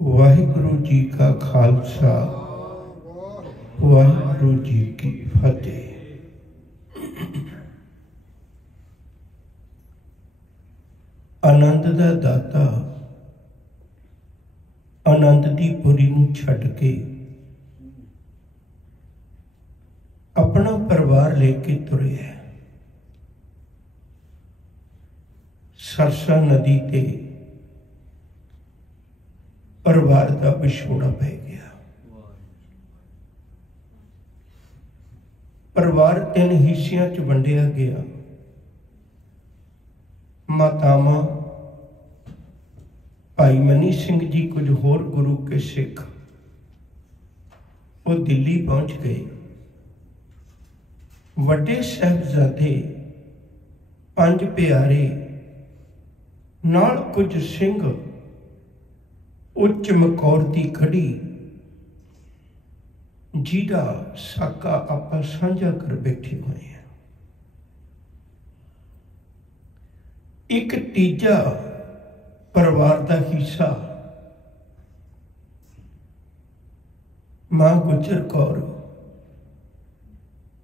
वाहिगुरु जी का खालसा, वाहिगुरु जी की फतेह। आनंद दा दाता आनंद दी पुरी नूं छड्ड के अपना परिवार लेके तुरिया। सरसा नदी ते परिवार का विछोड़ा पै गया। परिवार 3 हिस्सियां च वंडिया गया। मातावां भाई मनी सिंह जी, कुछ होर गुरु के सिख वो दिल्ली पहुंच गए। वड्डे साहिबजादे 5 प्यारे नाल कुछ सिंह उच्च मकौर की खड़ी जिहदा साका आपां साझा कर बैठे हुए हैं। एक तीजा परिवार का हिस्सा मां गुजर कौर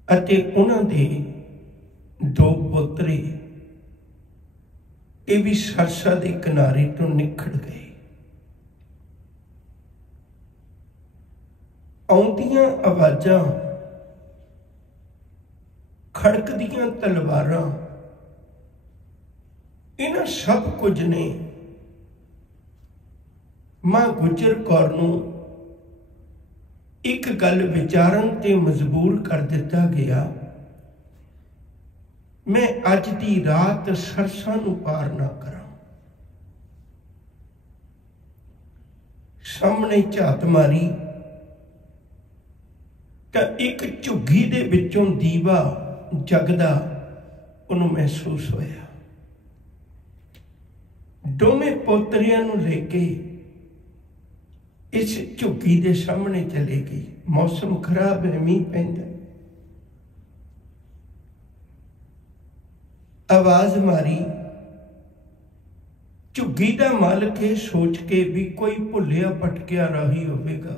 अते उन्हां दे 2 पुत्रे ये भी सरसा के किनारे तो निखड़ गए। आउंदियां आवाजां, खड़कदियां तलवारां, इन्हां सब कुछ ने मां गुजर कौर नूं एक गल विचारन ते मजबूर कर दिता गया, मैं अज दी रात सरसा नूं पार ना करा। सामने झात मारी तो एक झुग्गी दे विचों दीवा जगदा उन्होंने महसूस होया। दोवें पोतरियां नूं लेके इस झुग्गी दे सामने चले गई। मौसम खराब है, मीह पैंदा। आवाज मारी। झुग्गी दा मालक ये सोच के भी कोई भुलिया भटकिया राही होवेगा,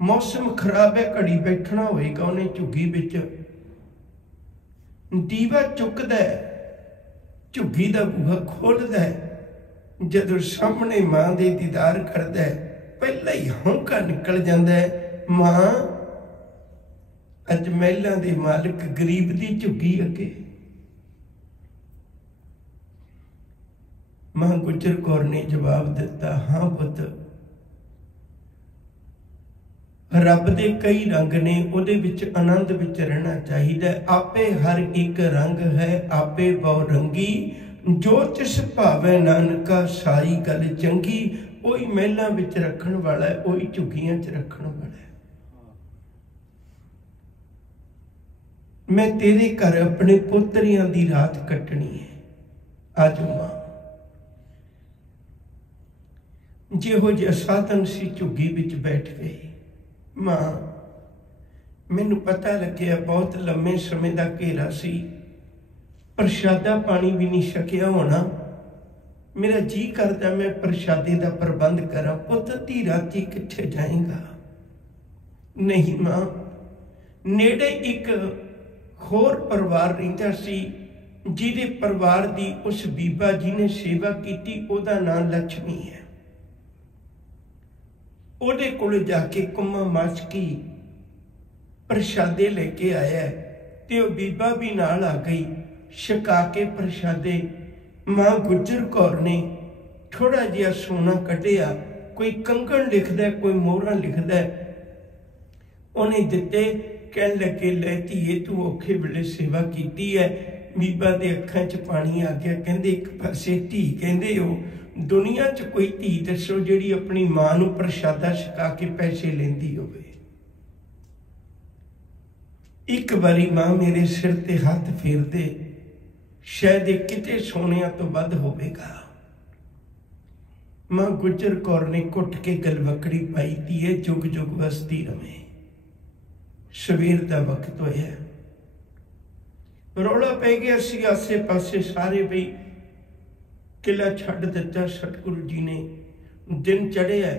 मौसम खराब है, घड़ी बैठना होएगा, उन्हें झुग्गी विच दीवा चुकदा, झुग्गी दा बूहा खोलदा। जदों सामने मां दे दीदार करदा, पहला ही हौंका निकल जांदा है, मां अज महलां दे मालिक गरीब दी झुग्गी अगे। मां गुजर कौर ने जवाब दिता, हाँ पुत, रब दे कई रंग ने, उहदे विच आनंद विच रहना चाहिए। आपे हर एक रंग है, आपे बहु रंगी, जो तिस भावे नानका सारी गल चंगी। ओही महलां विच रखण वाला है, ओही झुग्गियां च रखण वाला है। मैं तेरे घर अपने पोतरियां दी रात कटनी है, आज मां। जिहो जिहा साधन सी झुग्गी विच बैठ गई। मां, मैनू पता लग्या बहुत लंबे समय का घेरा सी, प्रशादा पानी भी नहीं छकिया होना। मेरा जी करता मैं प्रशादे का प्रबंध करा। पुत धी राती किथे जाएगा? नहीं मां, नेड़े एक होर परिवार रहिंदा सी, जिहदे परिवार की उस बीबा जी ने सेवा की, उहदा नाम लक्ष्मी है। ਉਹਦੇ ਕੋਲ जाके कुम्मा माचकी प्रशादे लेके आया ते वो बीबा भी नाल आ गई। छका के प्रशादे मां गुजर कौर ने थोड़ा जिहा सोना कढ़िया, कोई कंगण लिखदा, कोई मोहरा लिखदा, उन्हें दिते। कहन लगे, लै धीए तू औखे वेले सेवा की है। बीबा दे अखां च पानी आ गया। कहंदे एक पासे धी कहंदे हो, दुनिया च कोई धी दसो जिहड़ी अपनी मां नूं प्रशादा छका के पैसे लेंदी होवे। एक बारी मां मेरे सिर ते हाथ फेर दे, शायद किते सोनिया तो वध होवेगा। मां गुजर कौर ने घुट के गलवकड़ी पाई, धीए जुग जुग वसती रवे। सवेर का वक्त होया, रौला पै गया सी आसे पासे सारे, बई किला छड्ड दिता सतगुरु जी ने। दिन चढ़िया,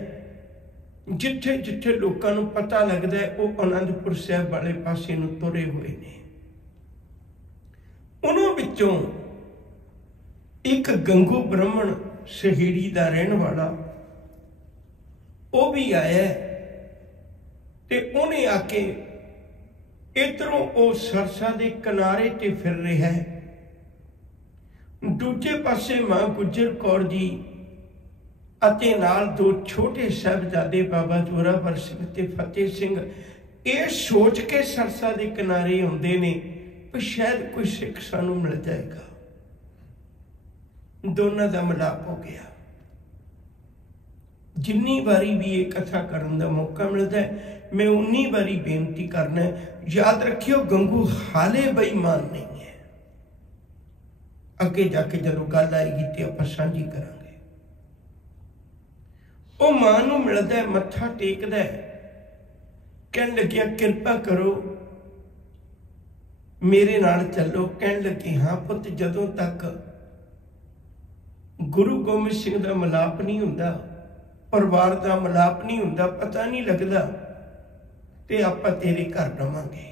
जिथे जिथे लोगों को पता लगता है वो आनंदपुर साहब वाले पासे नूं तुरे हुए ने। उन्हों विचों एक गंगू ब्राह्मण सहेड़ी का रहने वाला वो भी आया ते उन्हें आके इधरों वो सरसा के किनारे ते फिर रहा है, दूजे पासे मां गुजर कौर जी अते नाल दो छोटे साहिबजादे बाबा जोरावर सिंह ते फतेह सिंह ये सोच के सरसा के किनारे आउंदे ने भी शायद कोई सिख सानू मिल जाएगा। दोनों का मिलाप हो गया। जिन्नी बारी भी ये कथा करने का मौका मिलता है मैं उन्नी बारी बेनती करना है, याद रखियो गंगू हाले बेईमान नहीं है। अगे जाके जो गल आएगी तो आप साझी करांगे। वो मां नूं मिलदा है, मत्था टेकदा है, कहन लगिया कृपा करो मेरे नाल चलो। कहन लगी हाँ पुत, जदों तक गुरु गोबिंद सिंह का मिलाप नहीं हुंदा, परिवार का मिलाप नहीं हुंदा, पता नहीं लगता, ते आपां तेरे घर रवांगे।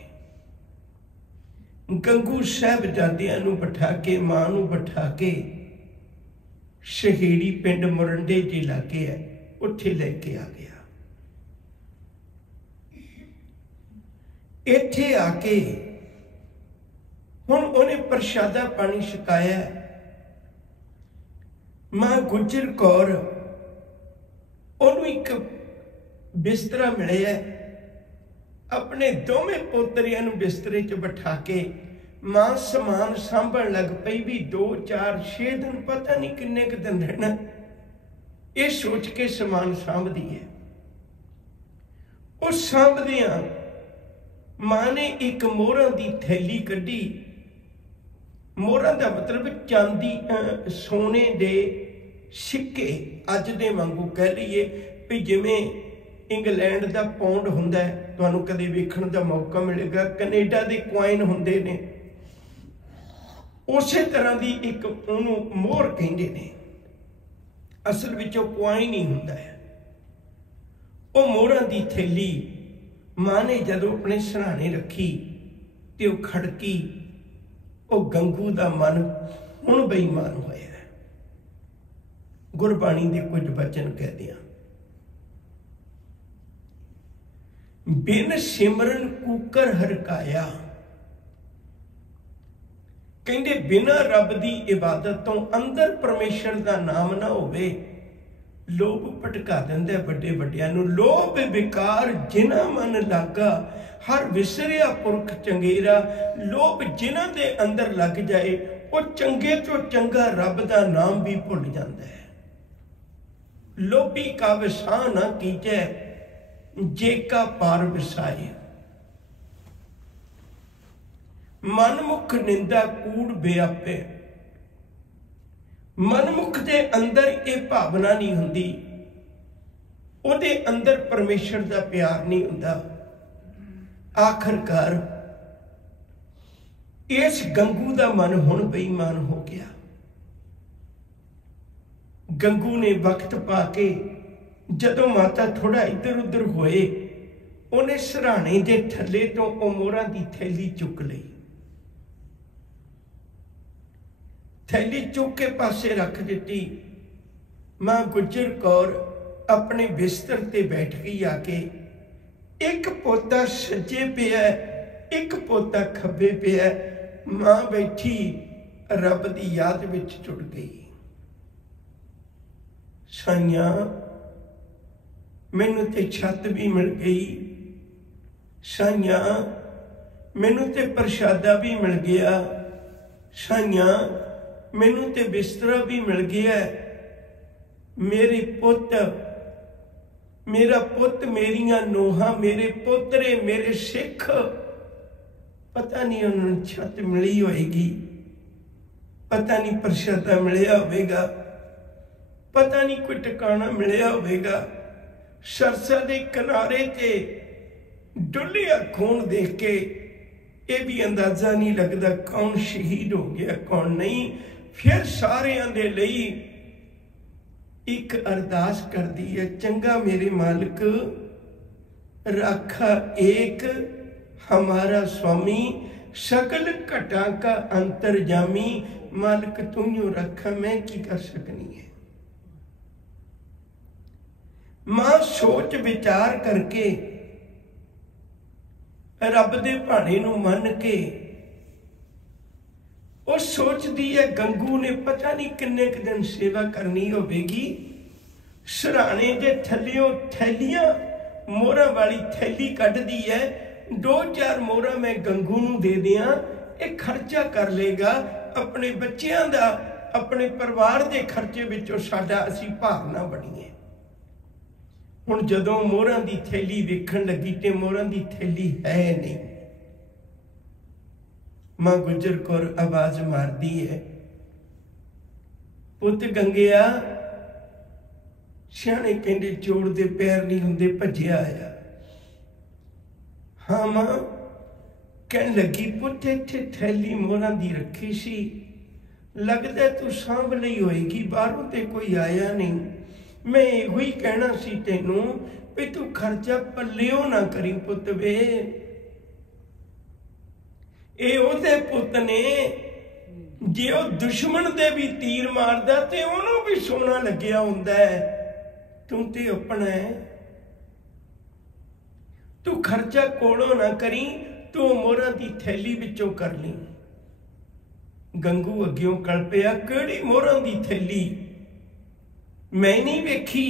गंगू साहिबजादियां नूं बिठा के, मां नूं बिठा के शहेड़ी पिंड मोरंडे जे लागे है उत्थे लेके आ गया। इत्थे आके हुण उन्हें प्रशादा पानी छकाया। मां गुजर कौर उन्होंने एक बिस्तरा मिलिया, अपने दोवें पोतरियां नूं बिस्तरे च बिठा के मां समान सांभण लग पई भी 2 4 6 दिन पता नहीं किन्ने क दिन रहना, ये सोच के समान सांभदी है। उस सांभदियां मां ने एक मोहरां दी थैली कड्ढी। मोहरां दा मतलब चांदी सोने दे सिक्के, अज दे वांगू कह लीए भी जिवें इंग्लैंड का पौंड हुंदा है, तुहानूं कदे वेखण दा मौका मिलेगा, कनेडा दे क्वाइन हुंदे ने, उसे तरह की एक उहनूं मोहर कहिंदे ने, असल विच ओह क्वाइन ही हुंदा है। वो मोहरां दी थैली मां ने जदों अपने सराहने रखी ते ओह खड़की, वो गंगू दा मन हुण बेईमान होया। गुरबाणी दे कुछ बचन कहते हैं, बिन सिमरन कूकर हरकाया। कहते बिना रब की इबादत तो अंदर परमेश्वर का नाम ना होवे, लोभ भटका दिंदा बड़े बड़ियां नूं। लोभ विकार जिन्हां मन लागा, हर विसरिया पुरख चंगेरा। लोभ जिन्हां दे अंदर लग जाए वो चंगे तो चंगा रब का नाम भी भुल जाता है। लोभी का विसा न कीजै, जेका पार विसाए। मनमुख निंदा कूड़ व्यापे। मनमुख के अंदर ये भावना नहीं हुंदी, उहदे अंदर परमेश्वर का प्यार नहीं हुंदा। आखिरकार इस गंगू का मन हुण बेईमान हो गया। गंगू ने वक्त पाके जदों माता थोड़ा इधर उधर होए, उन्हें सराहने के थले तो वो मोहरां की थैली चुक ली। थैली चुक के पासे रख दी। मां गुजर कौर अपने बिस्तर ते बैठ गई आके। एक पोता सज्जे पिया, एक पोता खब्बे पिया। मां बैठी रब की याद विच जुड़ गई। साइयां मैनू ते छत भी मिल गई, साइयां मैनू ते प्रशादा भी मिल गया, साइयां मैनू ते बिस्तरा भी मिल गया। मेरे पुत, मेरा पुत, मेरिया नोहा, मेरे पोतरे, मेरे सिख, पता नहीं उन्होंने छत मिली होएगी, पता नहीं प्रशादा मिलिया होगा, पता नहीं कोई टिकाणा मिलिया होगा। सरसा के किनारे ते डुलिया खून देख के ये भी अंदाजा नहीं लगता कौन शहीद हो गया कौन नहीं। फिर सारियां दे लई एक अरदास कर दी है, चंगा मेरे मालिक राखा एक हमारा स्वामी, सकल घटा का अंतर्जामी। मालिक तू यूं रखा, मैं की कर सकनी है। मां सोच विचार करके रब दे भाणे नूं मन के ਉਹ सोचती है गंगू ने पता नहीं किन्ने क दिन सेवा करनी होगी। सराने के थल्लियों थैलियां मोहरा वाली थैली कढ़दी है, 2-4 मोहरा मैं गंगू नूं दे दियां, ये खर्चा कर लेगा अपने बच्चों का, अपने परिवार के खर्चे विचों साडा असीं भार ना बणीए। हुण जदों मोहरां दी थैली वेखण लगी ते मोहरां दी थैली है नहीं। मां गुजर कौर आवाज मारदी है, पुत गंगिया सियाणे कहंदे चोड़ दे पैर नहीं हुंदे, भज्जिया आया। हाँ मां, कहन लगी पुत इत्थे थैली मोहरां दी रखी सी, लगदा तू सांभ लई होएगी, बाहरों ते कोई आया नहीं। मैं इहो ही कहना सी तैनूं भी तू खर्चा पल्लिओ ना करी पुत वे। ਇਹ ਉਹਦੇ ਪੁੱਤ ਨੇ, ਜੇ ਉਹ ਦੁਸ਼ਮਣ ਦੇ ਵੀ ਤੀਰ ਮਾਰਦਾ ਤੇ ਉਹਨੂੰ ਵੀ ਸੋਨਾ ਲੱਗਿਆ ਹੁੰਦਾ ਹੈ। ਤੂੰ ਤੇ ਆਪਣਾ ਹੈ, ਤੂੰ ਖਰਚਾ ਕੋਲੋਂ ਨਾ ਕਰੀ, ਤੂੰ ਮੋਹਰਾਂ ਦੀ ਥੈਲੀ ਵਿੱਚੋਂ ਕਰ ਲਈ। ਗੰਗੂ ਅੱਗਿਓਂ ਕਲਪਿਆ, ਕਿਹੜੀ ਮੋਹਰਾਂ ਦੀ ਥੈਲੀ, ਮੈਂ ਨਹੀਂ ਵੇਖੀ।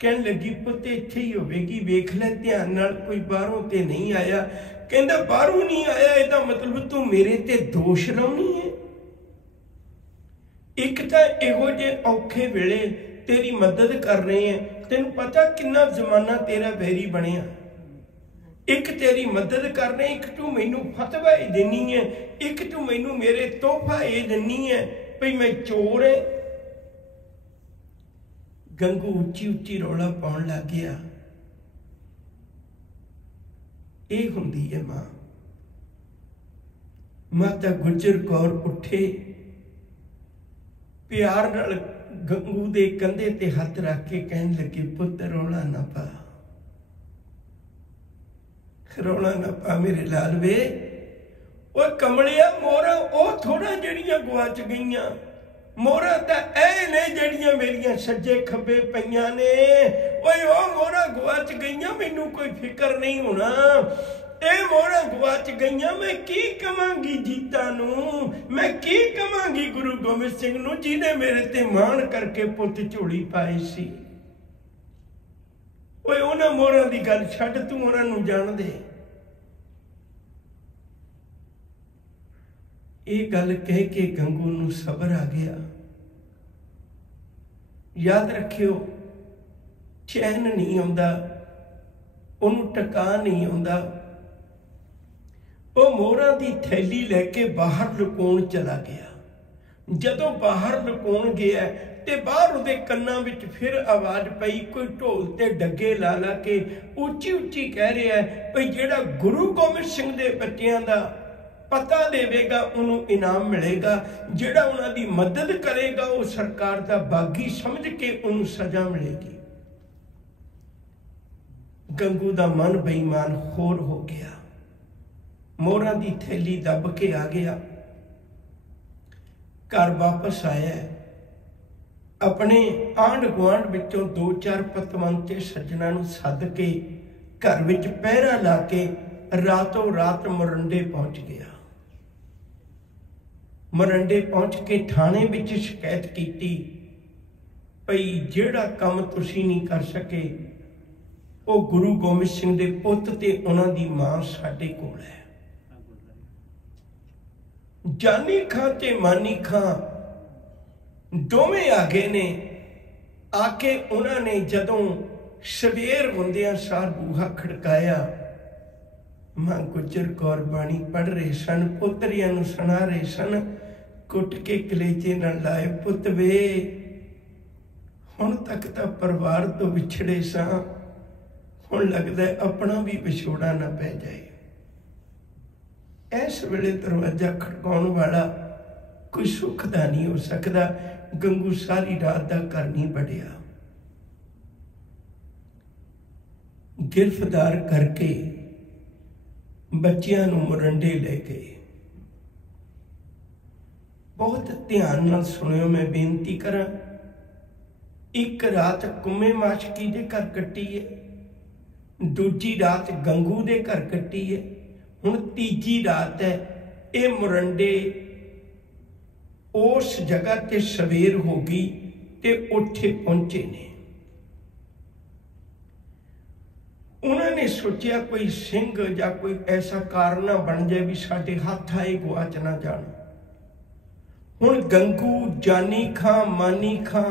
कहन लगी पुत इत्थे ही होवेगी, वेख ले ध्यान नाल, कोई बाहरों ते नहीं आया। कहंदा बाहरों नहीं आया, इहदा मतलब तू मेरे ते दोष लाउणी है। एक तां इहो जे औखे वेले तेरी मदद कर रहे हैं, तैनूं पता किन्ना जमाना तेरा बैरी बनिया। एक तेरी मदद कर रहे, एक तू मैनूं फतवा ही देनी है, एक तू मैनूं मेरे तोहफा ये देनी है भई मैं चोर है। गंगू उच्ची उच्ची रौला पाउण लग गया। ये हुंदी है मां। माता गुजर कौर उठे, प्यार नाल गंगू दे कंधे ते हथ रख के कहन लगे, पुत रौला ना पा, रौला ना पा मेरे लाल वे। ओ कमलिया मोहरा ओ थोड़ा जड़ियां गवाच गईयां, मोहरा तो ऐ ने जड़ियां मेरियां सज्जे खब्बे पईयां ने। ओए ओ मोहरा गवाच गईयां, मैनू कोई फिक्र नहीं होना। ए मोहरा गवाच गईयां, मैं की कवांगी जीता नू, मैं की कवांगी गुरु गोबिंद सिंह नू, जिन्हें मेरे ते मान करके पुत झोली पाए सी। ओए उन्हां मोहरा दी गल छड्ड, तू उन्हां नू जाण दे। ये गल कह के गंगू नू सबर आ गया। याद रखियो, चैन नहीं आउंदा, उन्हूं टका नहीं आउंदा। वो मोहरां दी थैली लैके बाहर लुकाउण चला गया। जदों बाहर लुकाउण गया ते बाहर उहदे कन्नां विच फिर आवाज़ पई, कोई ढोल ते डगे ला ला के उच्ची उच्ची कह रहा है भई जिहड़ा गुरु गोबिंद सिंह दे बच्चिआं दा पता देवेगा उन्होंने इनाम मिलेगा, जिहड़ा उन्हां दी मदद करेगा वो सरकार का बागी समझ के उन्होंने सजा मिलेगी। गंगू का मन बेईमान होर हो गया, मोहरां दी थैली दब के आ गया। घर वापस आया, अपने आंढ गुआंढ विचों 2-4 पतवंते सज्जणा नूं सद के घर विच पहरा ला के रातों रात मोरंडे पहुंच गया। मोरंडे पहुंच के थाने विच शिकायत की, भई जिहड़ा काम तुसी नहीं कर सके वो गुरु गोबिंद सिंह दे पुत ते उन्हां दी मां साडे कोल है। जानी खां ते मानी खां दोवें आ गए ने। आके उन्होंने जदों सवेर हुंदियां सार बूहा खड़काया, मां गुजर कौर बाणी पढ़ रहे सन, पुत्रियां नूं सुना रहे सन, कुट के कलेजे नाल लाए, पुत वे हुण तक तां परिवार तो विछड़े सां, हुण लगदा अपना भी विछोड़ा ना पै जाए। इस वेले दरवाजा खड़काउण वाला कोई सुख दा नहीं हो सकता। गंगू सारी रात का घर नहीं बढ़िया, गिरफ्तार करके बच्चियां नूं मुरंडे ले गए। बहुत ध्यान नाल सुनियो, मैं बेनती करा। एक रात कुम्मे माशकी दे घर कट्टी है, दूजी रात गंगू दे घर कट्टी है, हुण तीजी रात है। ये मुरंडे उस जगह ते सवेर हो गई ते उत्थे पहुंचे ने। उन्होंने सोचा कोई सिंह या कोई ऐसा कारना बन जाए भी साडे हाथ आए गुआच ना जान। हुण गंगू, जानी खां, मानी खां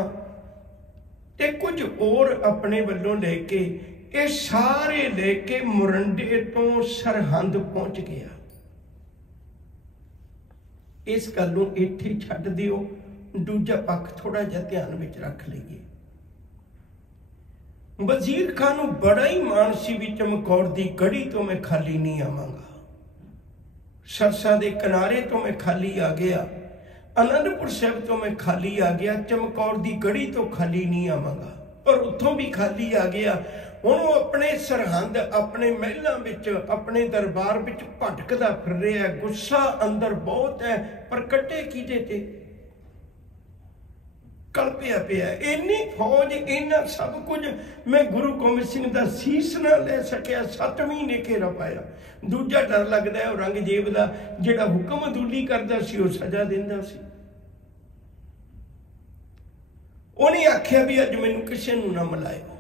ते कुछ और अपने वालों लेके ये सारे लेके मुरंडे तो सरहंद पहुंच गया। इस गलों इत्थे छड्ड दिओ, दूजा पक्ष थोड़ा जिहा ध्यान विच रख लईए। वजीर खान नूं बड़ा ही मान सी भी चमकौर दी गढ़ी तो मैं खाली नहीं आवांगा, सरसा दे किनारे तो मैं खाली आ गया, आनंदपुर साहिब तो मैं खाली आ गया, चमकौर दी गढ़ी तो खाली नहीं आवांगा, पर उत्थों भी खाली आ गया। हुण वो अपने सरहंद, अपने महलों विच, अपने दरबार विच भटकदा फिर रहा है। गुस्सा अंदर बहुत है, पर कट्टे किहदे ते? कल्पिया पिया। इन्नी फौज, इन्ना सब कुछ, मैं गुरु गोबिंद सिंह दा सीस ना ले सकिया। 7 महीने घेरा पाया। दूजा डर लगदा है औरंगजेब दा, जिहड़ा हुक्म अदूली करदा सी, वो सजा दिंदा सी। उन्हें आख्या भी अज मैनूं किसे नूं ना मिलायो।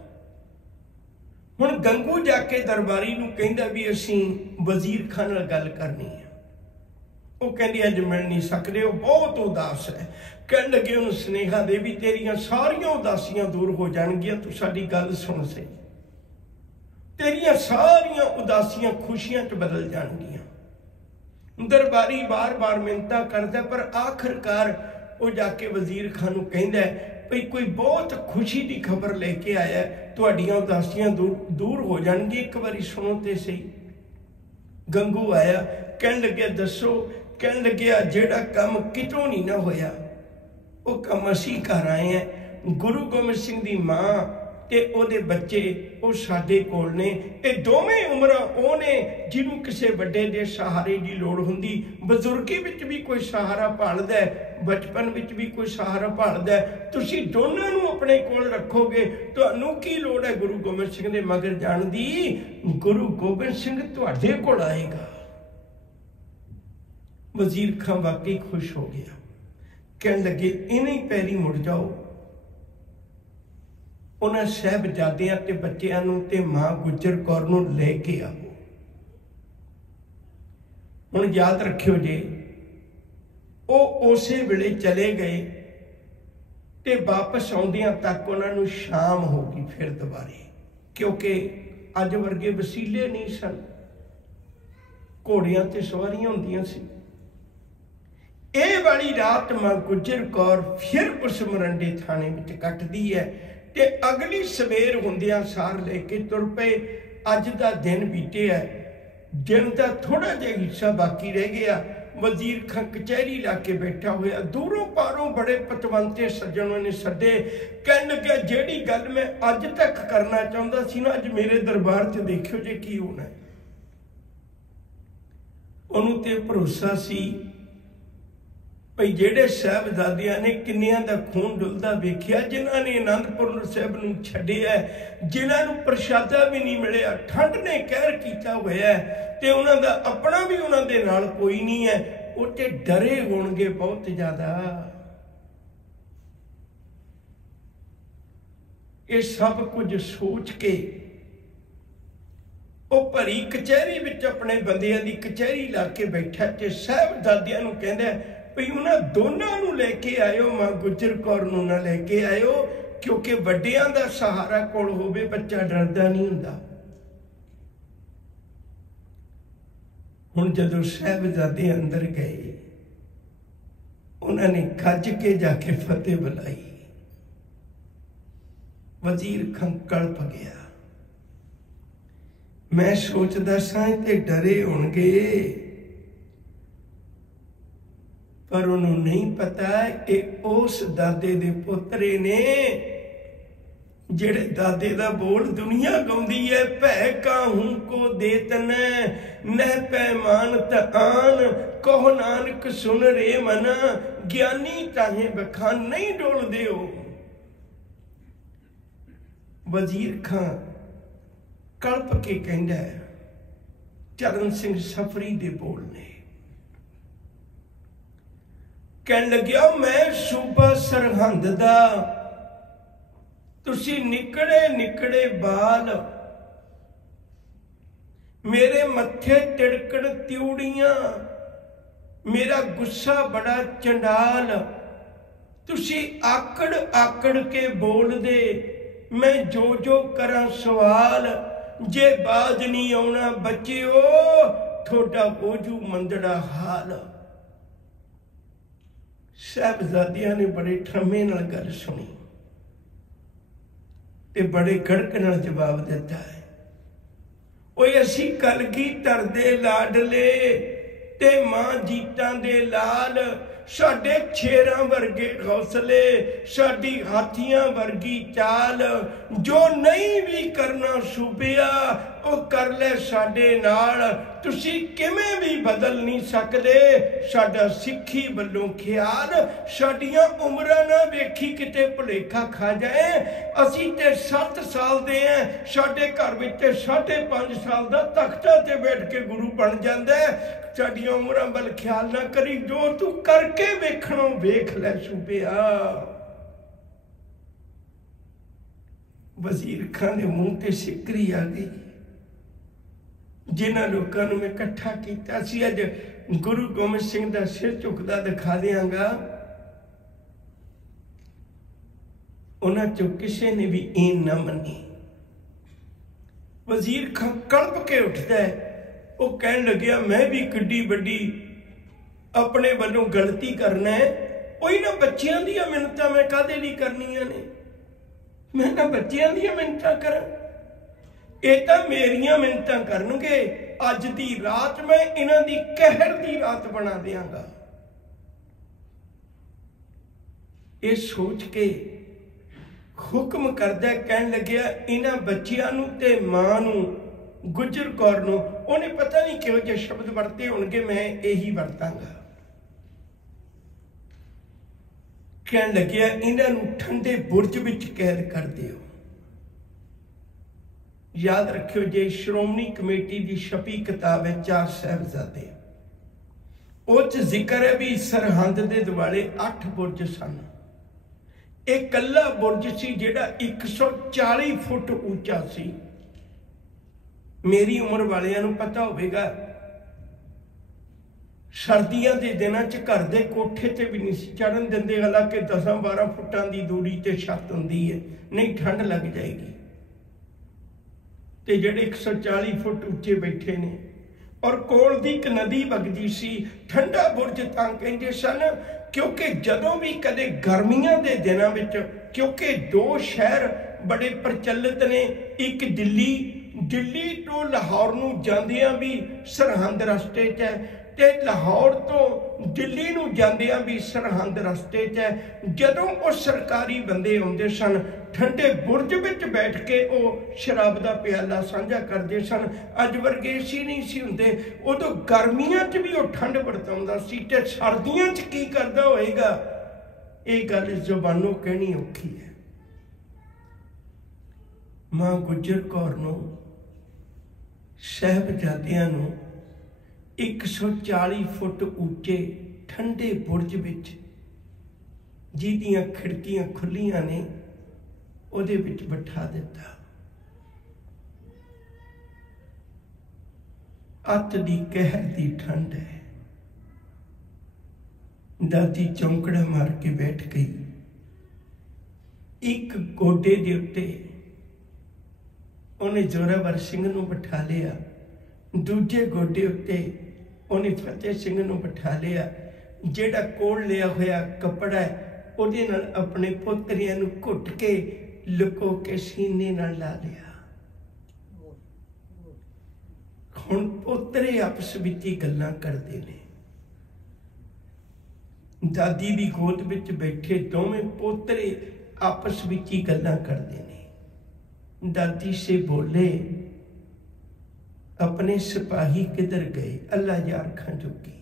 हुण गंगू जाके दरबारी नूं कहंदा भी असीं वजीर खान नाल गल करनी है। वो कहंदी अज मिल नहीं सकदे, वो बहुत उदास है। कहण लगे उन्हें सुनेहा दे भी तेरियां सारियां उदासियां दूर हो जाणगियां, तू साडी गल सुन सही, तेरियां सारियां उदासियां खुशियां च बदल जाणगियां। दरबारी बार बार मिन्नतां करदा, पर आखिरकार वो जाके वजीर खान नूं कहंदा भई कोई बहुत खुशी की खबर लेके आया, तुहाडियां उदासियां दूर हो जाणगी, एक बारी सुनो ते सही। गंगू आया, कहण लगे दसो। कहण लगे जिहड़ा काम कितों नहीं ना होया, वो काम असीं कर आए हैं। गुरु गोबिंद सिंह दी मां ते ओहदे बच्चे वो साडे कोल ने। ये दोवें उमरां ओह ने जिन्हों किसी वड्डे दे सहारे की लोड़ हुंदी। बजुर्गी विच भी कोई सहारा भालदा है, बचपन विच भी कोई सहारा भालदा है। तुसीं दोनों नूं अपने कोल रखोगे, तुहानूं की लोड़ है गुरु गोबिंद सिंह दे मगर जाण दी? गुरु गोबिंद सिंह तुहाडे कोल आएगा। वजीर खां वाकई खुश हो गया। कहण लगे इन्हीं पैरी मुड़ जाओ, उन्हां साहिबजादियां ते बच्चियां नूं ते मां गुजर कौर नूं लेके आओ। हुण याद रखियो जे, वो उसे वेले चले गए ते वापस आउंदियां तक उन्हां नूं शाम हो गई फिर दोबारे, क्योंकि अज वर्गे वसीले नहीं सन, घोड़ियां ते सवारियां हुंदियां सी। ये वाली रात मां गुजर कौर फिर उस मुरंडे थाने में कटदी है ते अगली सवेर हुंदियां सार लेके तुर पे। अज दा दिन बीते है, दिन का थोड़ा जिहा हिस्सा बाकी रह गया। वजीर खां कचहरी ला के बैठा होया, दूरों पारों बड़े पतवंते सज्जनों ने सदे। कहण लगे जिहड़ी गल मैं अज तक करना चाहुंदा सी ना, अज मेरे दरबार च देखियो जे की होना है। उहनूं ते भरोसा सी भई जेडे साहिबजादियां ने किन्नियां दा खून डुलदा वेखिया, जिन्हां ने आनंदपुर साहिब नूं छड्डिया, जिन्हां नूं प्रशादा भी नहीं मिलिया, ठंड ने कहर कीता होया ते उन्हां दा अपना भी उन्हां दे नाल कोई नहीं है, वो ते डरे होणगे बहुत ज्यादा। ये सब कुछ सोच के वो भरी कचहरी विच अपने बंदियां दी कचहरी ला के बैठा ते साहिबजादियां नूं कहंदा भई उन्हां दोनों नूं लेके आयो, मां गुजर कौर नूं ना लेके आयो, क्योंकि वड्डियां दा सहारा कोल होवे बच्चा डरदा नहीं हुंदा। हुण जदों साहिबजादे अंदर गए, उन्होंने गज के जाके फतेह बुलाई। वजीर खां कल्प गया। मैं सोचदा सां ते डरे होणगे, पर उन्होंने नहीं पता ये उस दादे दे पुत्रे ने जेड़े दादे दा बोल दुनिया गाउंदी है, भै काहू को देतन न पैमान तान, कहो नानक सुन रे मना, ज्ञानी ताहे बखान नहीं डोल दियो। वजीर खां कल्प के कहंदा है चरण सिंह सफरी दे बोल ने, कहन लग्या मैं सूबा सरहंद दा, तुसी निकड़े निकड़े बाल, मेरे मत्थे तिड़कड़ त्यूड़ियां, मेरा गुस्सा बड़ा चंडाल, तुसी आकड़ आकड़ के बोल दे, मैं जो जो करा सवाल, जे बाज नहीं आना बच्चिओ थोड़ा बोझू मंदड़ा हाल। साहबजादियां ने बड़े ठरमे नाल गल सुनी ते बड़े गड़क नाल जवाब दिता है, ओए असी कलगीधर दे लाडले ते मां जीतां दे लाल, साडे शेरां वर्गे हौसले, साडी हाथियां वर्गी चाल, जो नहीं भी करना सूबिया ओ कर ले साडे नाल, तुसी किवें भी बदल नहीं सकदे साडा सिक्खी वल्लों ख्याल, साडियां उमरां ना वेखी किते भुलेखा खा जाए, असी ते 7 साल दे हैं, साडे घर विच 5.5 साल दा तख्ता ते बैठ के गुरु बन जांदा है, साडियां उमरां वल ख्याल ना करी, जो तू करके वेखणों वेख लै सूबिया। वजीर खां दे मुंह ते सिकरी आ गई। जिन्हां लोकां नूं मैं इकट्ठा कीता सी, अज गुरु गोबिंद सिंह दा सिर झुकदा दिखा देंगा, उन्हां चों किसी ने भी ईन ना मनी। वजीर खां कल्प के उठदा है, वो कहन लग्या मैं भी किड्डी वड्डी अपने वालों गलती करना है, ओही ना बच्चियां दियां मिन्नतां मैं काहदे लई करनियां ने, मैं ना बच्चियां दियां मिन्नतां करां, ये तो मेरियां मिन्नतां करनगे, अज दी रात मैं इन्हां दी कहर दी रात बना देंगा। ये सोच के हुक्म करदा कहन लग्या इन्हां बच्चियां नूं ते मां नूं गुजर कौर नूं, उन्हें पता नहीं किहो जिहे शब्द वरते होणगे, मैं यही वरतांगा। कहन लग्या इन्हां नूं ठंडे बुरज विच कैद कर दिओ। याद रखियो जे श्रोमणी कमेटी की छपी किताब है 4 साहिबजादे, उस जिक्र है भी सरहंद के दुआले 8 बुरज सन। एक कल्ला बुरज सी जिहड़ा 140 फुट ऊंचा सी। मेरी उम्र वालियां नूं पता होवेगा, सर्दियों के दिनों च घर के कोठे ते भी नहीं चढ़न देंदे, हालांकि 10-12 फुटां की दूरी ते छत हुंदी है, नहीं ठंड लग जाएगी। ते जेडे 140 फुट उच्चे बैठे ने, और कोल दी एक नदी वगदी सी। ठंडा बुरज तां कहंदे सन क्योंकि जदों भी कदे गर्मियां दे दिनां विच, क्योंकि 2 शहर बड़े प्रचलित ने, एक दिल्ली तो लाहौर नूं जांदियां भी सरहंद रस्ते च है, ते लाहौर तो दिल्ली नूं जांदियां भी सरहंद रस्ते च है। जदों वो सरकारी बंदे आउंदे सन, ठंडे बुरज विच बैठ के वो शराब का प्याला साझा करते सन। अज वर्गे एसी नहीं सी हुंदे, उदों गर्मियां च भी वो ठंड वरताउंदा सी, ते सर्दियां च की करदा होएगा, ये गल ज़बानों कहनी औखी है। मां गुजर कौर नूं साहिबजादियां नूं 140 फुट ऊंचे ठंडे बुरज विच, जिहदियां खिड़कियां खुलियां ने, उहदे विच बिठा दिता। अत दी कहर दी ठंड है। दादी चौंकड़ा मार के बैठ गई। एक गोडे दे उत्ते उन्हें जोरावर सिंह नूं बिठा लिया, दूजे गोडे उत्ते उन्हें फतेह सिंह नूं बिठा लिया। जिहड़ा कोल लिया होया कपड़ा है उहदे नाल अपने पोतरियां नूं घुट के लुको के सीने नाल ला लिया। हुण पोतरे आपस विच ही गल्लां करदे ने। दादी दी गोद विच बैठे दोवें पोतरे आपस विच ही गल्लां करदे ने। दादी से बोले, अपने सिपाही किधर गए? अल्लाह यार खां जोगी।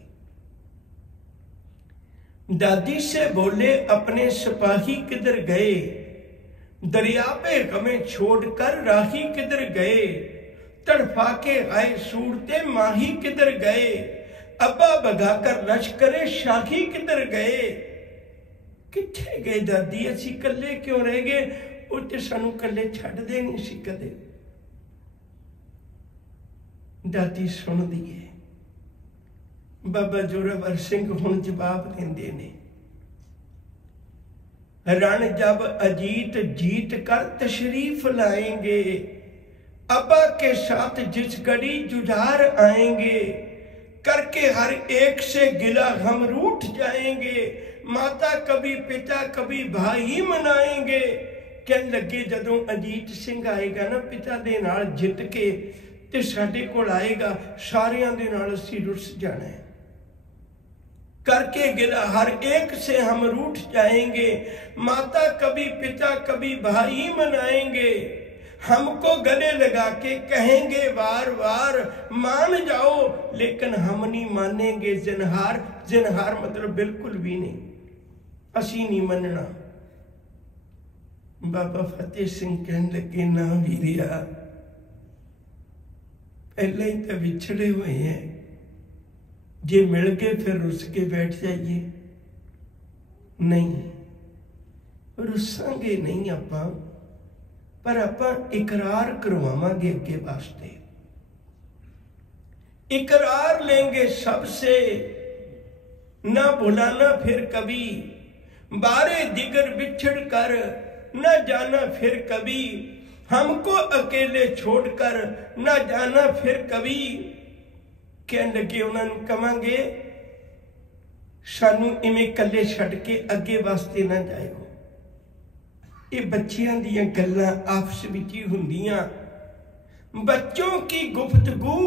दादी से बोले, अपने सिपाही किधर गए? दरिया पे गमें छोड़कर राही किधर गए? तड़फा के आए सूरते माही किधर गए? अब्बा भगाकर लश्करे शाही किधर गए? किथे गए दादी? असी कल्ले क्यों रह गए? उत्ते सानू कल्ले छड्डदे नहीं सी कदे। दादी सुन दिए। बाबा जोरावर सिंह हुण जवाब देंदे ने, रण जब अजीत जीत कर तशरीफ लाएंगे, अब्बा के साथ जिस घड़ी जुझार आएंगे, करके हर एक से गिला हम रूठ जाएंगे, माता कभी पिता कभी भाई मनाएंगे। कहने लगे जदों अजीत सिंह आएगा ना पिता दे नाल जित के ते साडे कोल आएगा, सारियां दे नाल असीं रुस जाना है। करके गिला हर एक से हम रूठ जाएंगे, माता कभी पिता कभी भाई मनाएंगे, हमको गले लगा के कहेंगे बार बार मान जाओ, लेकिन हम नहीं मानेंगे जिनहार। जिनहार मतलब बिल्कुल भी नहीं, असी नहीं मनना। बाबा फतेह सिंह कहने लगे, ना वीरिया, पहले ही तो विछड़े हुए हैं, जे मिल गए फिर रुस के बैठ जाइए? नहीं, रुसांगे नहीं आपां, पर आपां इकरार करवावांगे अगे वास्ते। इकरार लेंगे सबसे, ना भुलाना फिर कभी, बारे दिगर बिछड़ कर न जाना फिर कभी, हमको अकेले छोड़कर न जाना फिर कभी। कहने लगे उन्होंने कहांगे, सानू इवें कल्ले छड़ के अगे वास्ते ना जाओ। ये बच्चियां दियां गल्लां आपस विच ही हुंदियां। बच्चों की गुफ्तगू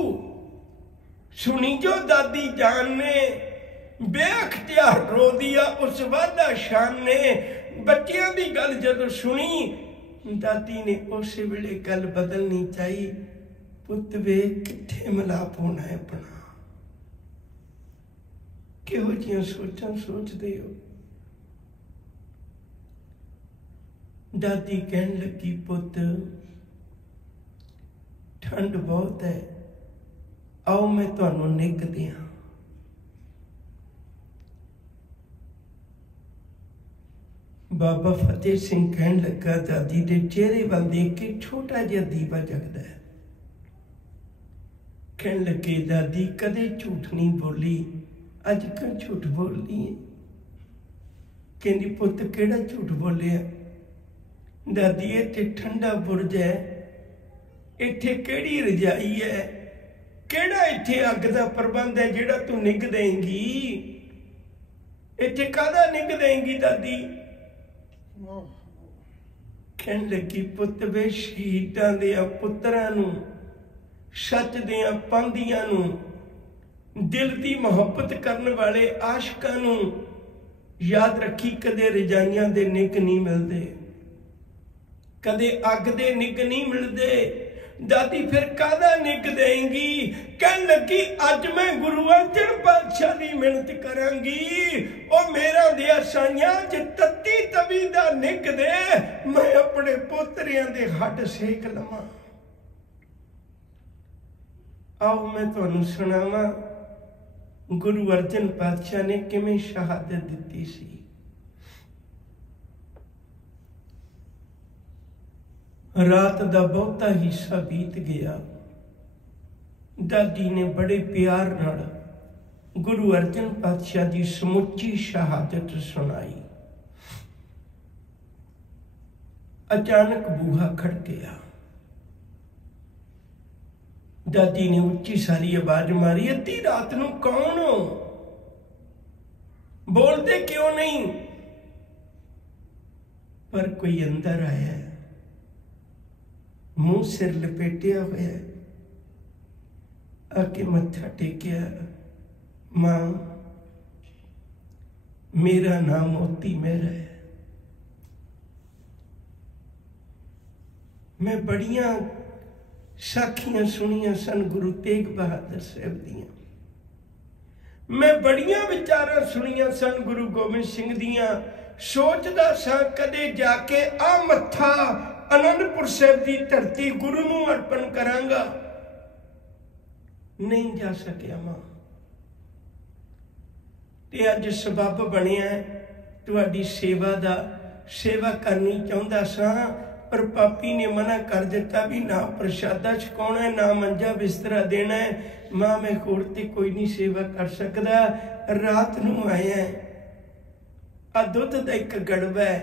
सुनी जो दादी जान ने, बेअख्तियार रो दिया उस वाला शान ने। बच्चियां दी गल जदों सुनी, दादी ने उस वेले गल बदलनी चाहिए, पुत वे किथे मिलाप होना है अपना। किहो जिहियां सोचां सोचदे हो? दादी कहन लगी, पुत ठंड बहुत है, आओ मैं तुहानू निग दियां। बाबा फतेह सिंह कहन लगा, दादी दे चेहरे वाल देख के छोटा जिहा दीवा जगदा है। कहन लगे, दादी कदे झूठ नहीं बोली, अज क्यों झूठ बोलनी है? कहंदी, पुत केड़ा झूठ बोलिया? दादी इत्थे ठंडा बुरज है, इत्थे केड़ी रजाई है, केड़ा इत्थे अग दा प्रबंध है जेड़ा तू निग देंगी? इत्थे काहदा निग देंगी दादी? कहन लगी, पुत वे शहीदां दे पुत्रां नूं, सच दियां पांधियां नूं, दिल दी मुहब्बत करन वाले आशिकां नूं याद रखी, कदे रजाइयां दे निग नहीं मिलदे, कदे अग दे निग नहीं मिलदे। दादी फिर काहदा निग देंगी? कहन लगी, अज मैं गुरु अर्जन पातशाह दी मिन्नत करांगी, ओ मेरा दिया साइयां च तत्ती तवी दा निग दे, मैं अपने पोतरियां दे हड्ड सेक लवां। आओ मैं तुहानू सुणावां गुरु अर्जन पातशाह ने किवें शहादत दिती सी। रात दा बहुता हिस्सा बीत गया। दादी ने बड़े प्यार नाल गुरु अर्जन पातशाह की समुची शहादत सुनाई। अचानक बूहा खड़किया। दादी ने उच्ची सारी आवाज मारी, अद्धी रात नूं कौन हो? बोलते क्यों नहीं? पर कोई अंदर आया, मुंह सिर लपेटिया हुआ, आके मत्था टेकिया। मां मेरा नाम मोती मेहरा है। मैं बड़िया साखियां सुनिया सन गुरु तेग बहादुर साहब दियां, मैं बड़िया विचारां सुनिया सन गुरु गोबिंद सिंह दियां। सोचदा सा कदे जाके आ मत्था आनंदपुर साहब की धरती गुरु नूं अर्पण करांगा, नहीं जा सकिया मां। ते अज सबब बनिया तुहाडी सेवा दा, सेवा करनी चाहुंदा सा, पर पापी ने मना कर दिता भी ना प्रशादा छकाउणा है, ना मंजा बिस्तरा देना है। मां मैं होर ते कोई नहीं सेवा कर सकदा। रात नूं आया आ दुध दा एक गड़वा है,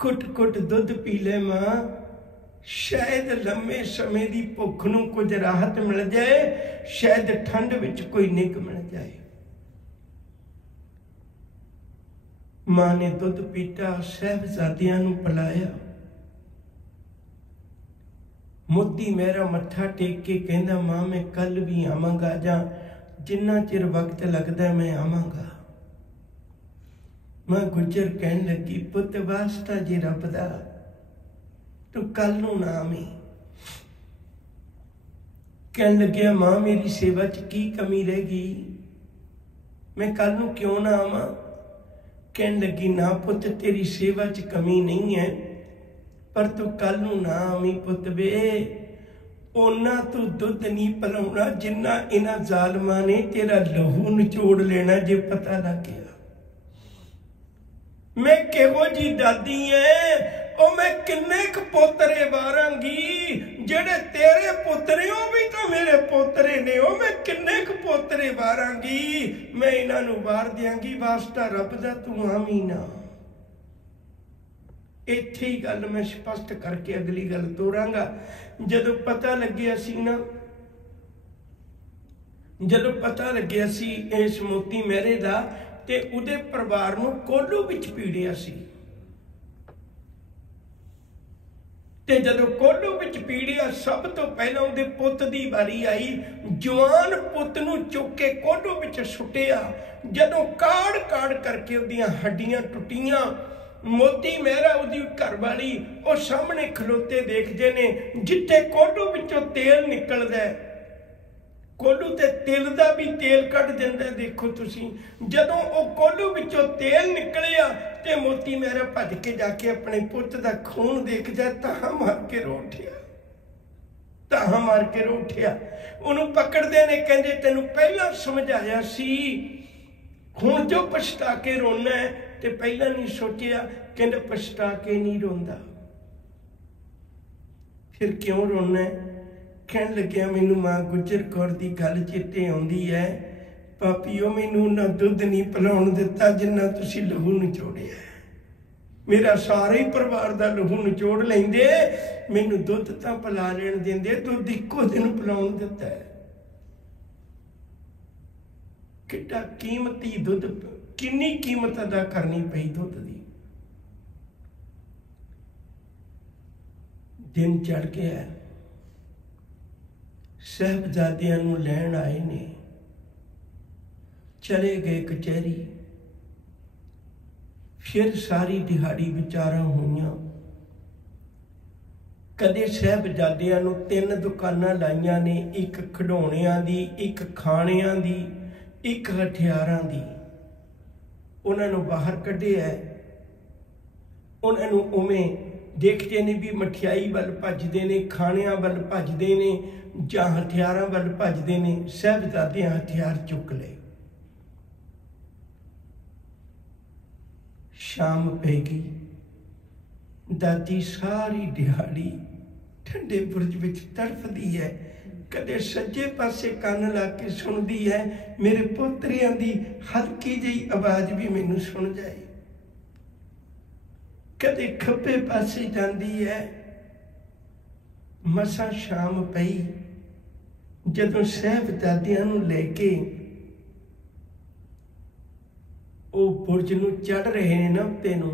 घुट घुट दुध पी ले मां, शायद लंबे समय की भुख नूं कुछ राहत मिल जाए, शायद ठंड विच कोई निग मिल जाए। मां ने दुध पीता, साहिबजादियां नूं पिलाया। मोती मेहरा मत्था टेक के कहंदा मां मैं कल भी आवांगा, जां जिन्ना चिर वक्त लगदा मैं आवांगा। मां गुजर कहन लगी पुत वास्ता जी रब दा, तू कल नूं ना आवीं। कहन लग्या मां मेरी सेवा च की कमी रह गई, मैं कल नूं क्यों ना आवां। कहन लगी ना पुत तेरी सेवा च कमी नहीं है, पर तू कल नूं ना आवीं पुत वे, ओना तू दुध नहीं पिलाउणा जिन्ना इन्हां जालमां ने तेरा लहू निचोड़ लेना जे पता लग गया। मैं किहो जी दादी है, ओ मैं किन्ने क पोतरे वारांगी, जेड़े तेरे पोतरे हो भी तो मेरे पोतरे ने, ओ मैं किन्ने क पोतरे वारांगी, मैं इन्हां नूं वार दियांगी, वास्ता रब दा तू आवीं ना। इत्थे ही गल मैं स्पष्ट करके अगली गल तोरांगा। जदों पता लग्या सी ना, जदों पता लग्या सी इस मोती मेहरे दा, ते उहदे परिवार नूं कोल्लू विच पीड़िया सी। ते जदों कोल्लू विच पीड़िया, सब तो पहला उहदे पुੱਤ दी वारी आई। जवान पुੱਤ नूं चुक के कोल्लू विच सुटिया। जदों काड़ काड़ करके उहदियां हड्डियां टुटियां, मोती मेहरा उहदी घरवाली वो सामने खलोते देखते ने, जिथे कोल्लू विचों तेल निकलदा है, कोल्लू ते तिल दा भी तेल कढ़ दिंदा। देखो तुसी, जदों वो कोल्लू विचों तेल निकलिया ते मोती मेहरा भज के जाके अपने पुੱਤ दा खून देखदा, तां मार के रो उठिया, तां मार के रो उठिया। उहनूं पकड़दे ने, कहंदे तैनूं पहलां समझाया सी, हुण जो पछता के रोना है ते पहला नहीं सोचिया। कहंदे पछता के नहीं रोंदा, फिर क्यों रोना है। कहन लग्या मैनू मां गुजर कौर दी गल चेते आउंदी है, पापीओ मैनू ना दुध नहीं पिलाउण दिता जिन्ना तुसी लहू निचोड़िया। मेरा सारे ही परिवार दा लहू निचोड़ लैंदे, मैनू दुध तां पिला लेण दिंदे, दुध इक्को दिन पिलाउण दिता है। किड्डा कीमती दुध, किन्नी कीमत अदा करनी पई दुध दी। दिन चढ़ गया, साहिबजादियां नूं लैण आए ने, चले गए कचहरी। फिर सारी दिहाड़ी विचारां होईयां। कदे साहिबजादियां नूं 3 दुकानां लाइयां ने, एक खिडौणियां दी, एक खाणियां दी, एक हथियारां दी। उन्हां नूं बाहर कढिया है, उन्हां नूं उवें देखते ने भी मठियाई वल भजदे ने, खाणियां वल भजदे ने, जां हथियारां वल भजदे ने। साहिबजादियां हथियार चुक लए। शाम पै गई। दादी सारी दिहाड़ी ठंडे बुरज विच तड़फदी है, कदे सज्जे पासे कंन ला के सुनदी है, मेरे पोतरियां दी हल्की जी आवाज़ भी मैनू सुन जाए। कदे खब्बे पासे जाती है। मसा शाम पई, जदों साहिबजादियां नूं लेके वो बुरज नूं चढ़ रहे हैं ना उत्ते नूं,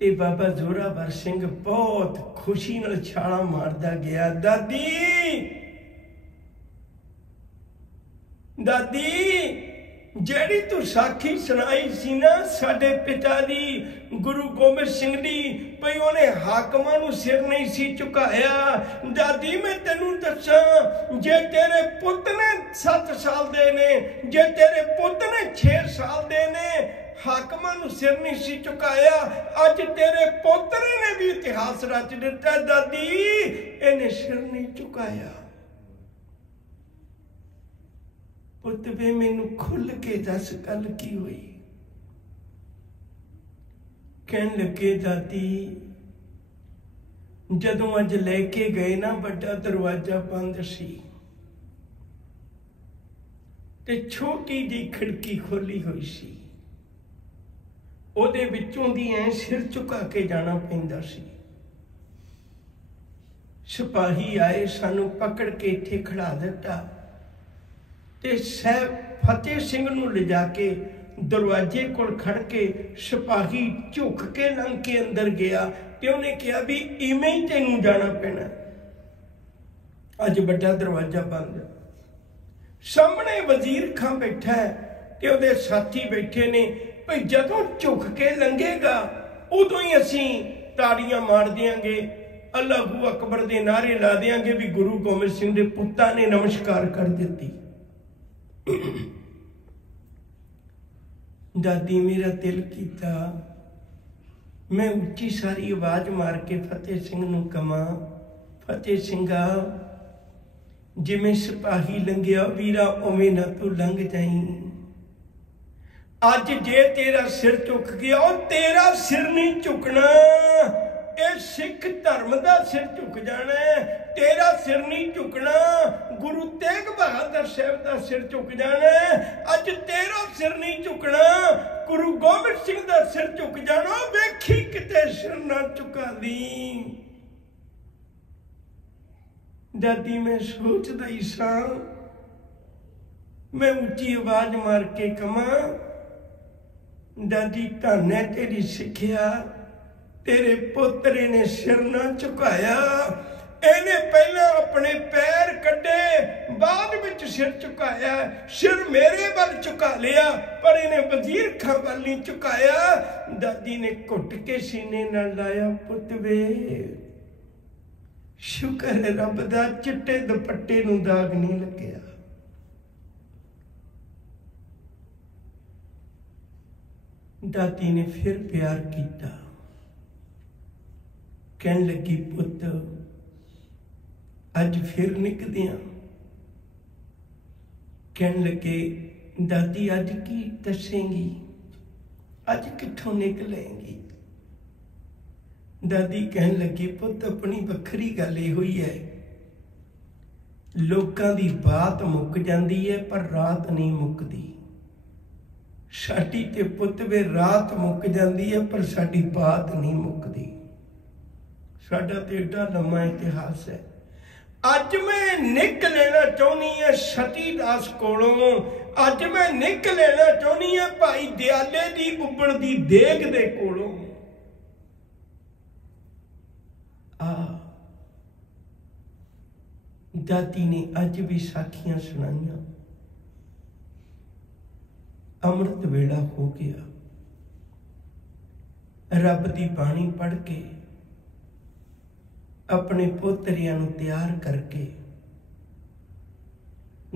ते बाबा जोरावर सिंह बहुत खुशी नाल छाला मारदा गया, दादी दादी ਜਿਹੜੀ ਤੂੰ ਸਾਖੀ ਸੁਣਾਈ ਸੀ ਨਾ ਸਾਡੇ ਪਿਤਾ ਦੀ ਗੁਰੂ ਗੋਬਿੰਦ ਸਿੰਘ ਦੀ, ਭਈ ਉਹਨੇ ਹਾਕਮਾਂ ਨੂੰ ਸਿਰ ਨਹੀਂ ਸੀ ਝੁਕਾਇਆ। ਦਾਦੀ ਮੈਂ ਤੈਨੂੰ ਦੱਸਾਂ, ਜੇ ਤੇਰੇ ਪੁੱਤ ਨੇ 7 ਸਾਲ ਦੇ ਨੇ, ਜੇ ਤੇਰੇ ਪੁੱਤ ਨੇ 6 ਸਾਲ ਦੇ ਨੇ, ਹਾਕਮਾਂ ਨੂੰ ਸਿਰ ਨਹੀਂ ਸੀ ਝੁਕਾਇਆ, ਅੱਜ ਤੇਰੇ ਪੋਤਰੇ ਨੇ ਵੀ ਇਤਿਹਾਸ ਰਚ ਦਿੱਤਾ। ਦਾਦੀ ਇਹਨੇ ਸਿਰ ਨਹੀਂ ਝੁਕਾਇਆ। ਪੁੱਤ ਵੇ ਮੈਨੂੰ ਖੁੱਲ ਕੇ ਦੱਸ ਗੱਲ ਕੀ ਹੋਈ। ਕਹਿਣ ਲੱਗੇ ਦਾਦੀ ਜਦੋਂ ਅੱਜ ਲੈ ਕੇ ਗਏ ਨਾ ਵੱਡਾ ਦਰਵਾਜ਼ਾ ਬੰਦ ਸੀ ਤੇ ਛੋਟੀ ਜਿਹੀ ਖਿੜਕੀ ਖੋਲੀ ਹੋਈ ਸੀ, ਉਹਦੇ ਵਿੱਚੋਂ ਦੀ ਐ ਸਿਰ ਝੁਕਾ ਕੇ ਜਾਣਾ ਪੈਂਦਾ ਸੀ। ਸਿਪਾਹੀ ਆਏ, ਸਾਨੂੰ ਪਕੜ ਕੇ ਇੱਥੇ ਖੜਾ ਦਿੱਤਾ ਤੇ ਸਾਹਿਬ ਫਤਿਹ ਸਿੰਘ ਨੂੰ ਲਿਜਾ ਕੇ ਦਰਵਾਜ਼ੇ ਕੋਲ ਖੜ ਕੇ ਸਿਪਾਹੀ ਝੁਕ ਕੇ ਲੰਘ ਕੇ ਅੰਦਰ ਗਿਆ ਤੇ ਉਹਨੇ ਕਿਹਾ ਵੀ ਇਵੇਂ ਹੀ ਤੈਨੂੰ ਜਾਣਾ ਪੈਣਾ। ਅੱਜ ਵੱਡਾ ਦਰਵਾਜ਼ਾ ਬੰਦ, ਸਾਹਮਣੇ ਵਜ਼ੀਰ ਖਾਂ ਬੈਠਾ ਹੈ ਤੇ ਉਹਦੇ ਸਾਥੀ ਬੈਠੇ ਨੇ, ਭਈ ਜਦੋਂ ਝੁਕ ਕੇ ਲੰਘੇਗਾ ਉਦੋਂ ਹੀ ਅਸੀਂ ਤਾੜੀਆਂ ਮਾਰ ਦਿਆਂਗੇ, ਅੱਲਾਹੂ ਅਕਬਰ ਦੇ ਨਾਅਰੇ ਲਾ ਦਿਆਂਗੇ ਵੀ ਗੁਰੂ ਗੋਬਿੰਦ ਸਿੰਘ ਦੇ ਪੁੱਤਾਂ ਨੇ ਨਮਸਕਾਰ ਕਰ ਦਿੱਤੀ। ਦਾਦੀ ਮੇਰਾ ਦਿਲ ਕੀਤਾ, ਮੈਂ ਉੱਚੀ ਸਾਰੀ ਆਵਾਜ਼ ਮਾਰ ਕੇ ਫਤਿਹ ਸਿੰਘ ਨੂੰ ਕਹਾਂ, ਫਤਿਹ ਸਿੰਘਾ ਜਿਵੇਂ ਸਿਪਾਹੀ ਲੰਘਿਆ ਵੀਰਾ ਉਵੇਂ ਨਾ ਤੂੰ ਲੰਘ ਜਾਈਂ। ਅੱਜ ਜੇ ਤੇਰਾ ਸਿਰ ਝੁਕ ਗਿਆ, ਉਹ ਤੇਰਾ ਸਿਰ ਨਹੀਂ ਝੁਕਣਾ, ਇਹ ਸਿੱਖ ਧਰਮ ਦਾ ਸਿਰ ਝੁਕ ਜਾਣਾ, ਤੇਰਾ ਸਿਰ ਨਹੀਂ ਝੁਕਣਾ। ਗੁਰੂ ਤੇਗ ਬਹਾਦਰ ਸਾਹਿਬ ਦਾ ਸਿਰ ਝੁਕ ਜਾਣਾ, ਅੱਜ ਤੇਰਾ ਸਿਰ ਨਹੀਂ ਝੁਕਣਾ, ਗੁਰੂ ਗੋਬਿੰਦ ਸਿੰਘ ਦਾ ਸਿਰ ਝੁਕ ਜਾਣਾ। ਵੇਖੀ ਕਿਤੇ ਸਿਰ ਨਾ ਝੁਕਾ ਦੀ। ਦਾਦੀ ਮੈਂ ਸੋਚਦਾ ਹੀ ਸਾਂ, ਮੈਂ ਉੱਚੀ ਆਵਾਜ਼ ਮਾਰ ਕੇ ਕਹਾਂ, ਦਾਦੀ ਧੰਨ ਹੈ ਤੇਰੀ ਸਿੱਖਿਆ, तेरे पोतरे ने सिर ना झुकाया। ਇਹਨੇ ਪਹਿਲਾਂ ਆਪਣੇ ਪੈਰ ਕੱਢੇ, ਬਾਅਦ ਵਿੱਚ ਸਿਰ ਝੁਕਾਇਆ। ਸਿਰ ਮੇਰੇ ਵੱਲ ਝੁਕਾ ਲਿਆ ਪਰ ਇਹਨੇ ਵਜ਼ੀਰ ਖਾਂ ਵੱਲ ਨਹੀਂ ਝੁਕਾਇਆ। ਦਾਦੀ ਨੇ ਘੁੱਟ ਕੇ ਸੀਨੇ ਨਾਲ ਲਾਇਆ, ਪੁੱਤ ਵੇ ਸ਼ੁਕਰ ਹੈ ਰੱਬ ਦਾ ਚਿੱਟੇ ਦੁਪੱਟੇ ਨੂੰ ਦਾਗ ਨਹੀਂ ਲੱਗਿਆ। ਦਾਦੀ ਨੇ ਫਿਰ ਪਿਆਰ ਕੀਤਾ, ਕਹਿਣ ਲੱਗੀ ਪੁੱਤ ਅੱਜ ਫਿਰ ਨਿਕਲਦੇ ਆਂ। ਕਹਿਣ ਲੱਗੇ ਦਾਦੀ ਅੱਜ ਕੀ ਦੱਸੇਂਗੀ, ਅੱਜ ਕਿੱਥੋਂ ਨਿਕਲੇਂਗੀ। ਦਾਦੀ ਕਹਿਣ ਲੱਗੀ ਪੁੱਤ ਆਪਣੀ ਵੱਖਰੀ ਗੱਲ ਇਹ ਹੋਈ ਹੈ, ਲੋਕਾਂ ਦੀ ਬਾਤ ਮੁੱਕ ਜਾਂਦੀ ਹੈ ਪਰ ਰਾਤ ਨਹੀਂ ਮੁੱਕਦੀ। ਸਾਡੀ ਤੇ ਪੁੱਤ ਵੇ ਰਾਤ ਮੁੱਕ ਜਾਂਦੀ ਹੈ ਪਰ ਸਾਡੀ ਬਾਤ ਨਹੀਂ ਮੁੱਕਦੀ। ਸਾਡਾ ਤੇ ਏਡਾ ਲੰਮਾ ਇਤਿਹਾਸ ਹੈ। ਅੱਜ मैं निक लेना चाहनी है सती दास कोलों, अज मैं निक लेना चाहनी है भाई दयाले दी उबलदी देग दे कोलों। दादी ने अज भी साखियां सुनाइयां। अमृत वेला हो गया, रब दी बाणी पढ़ के अपने पोतरियां नूं तैयार करके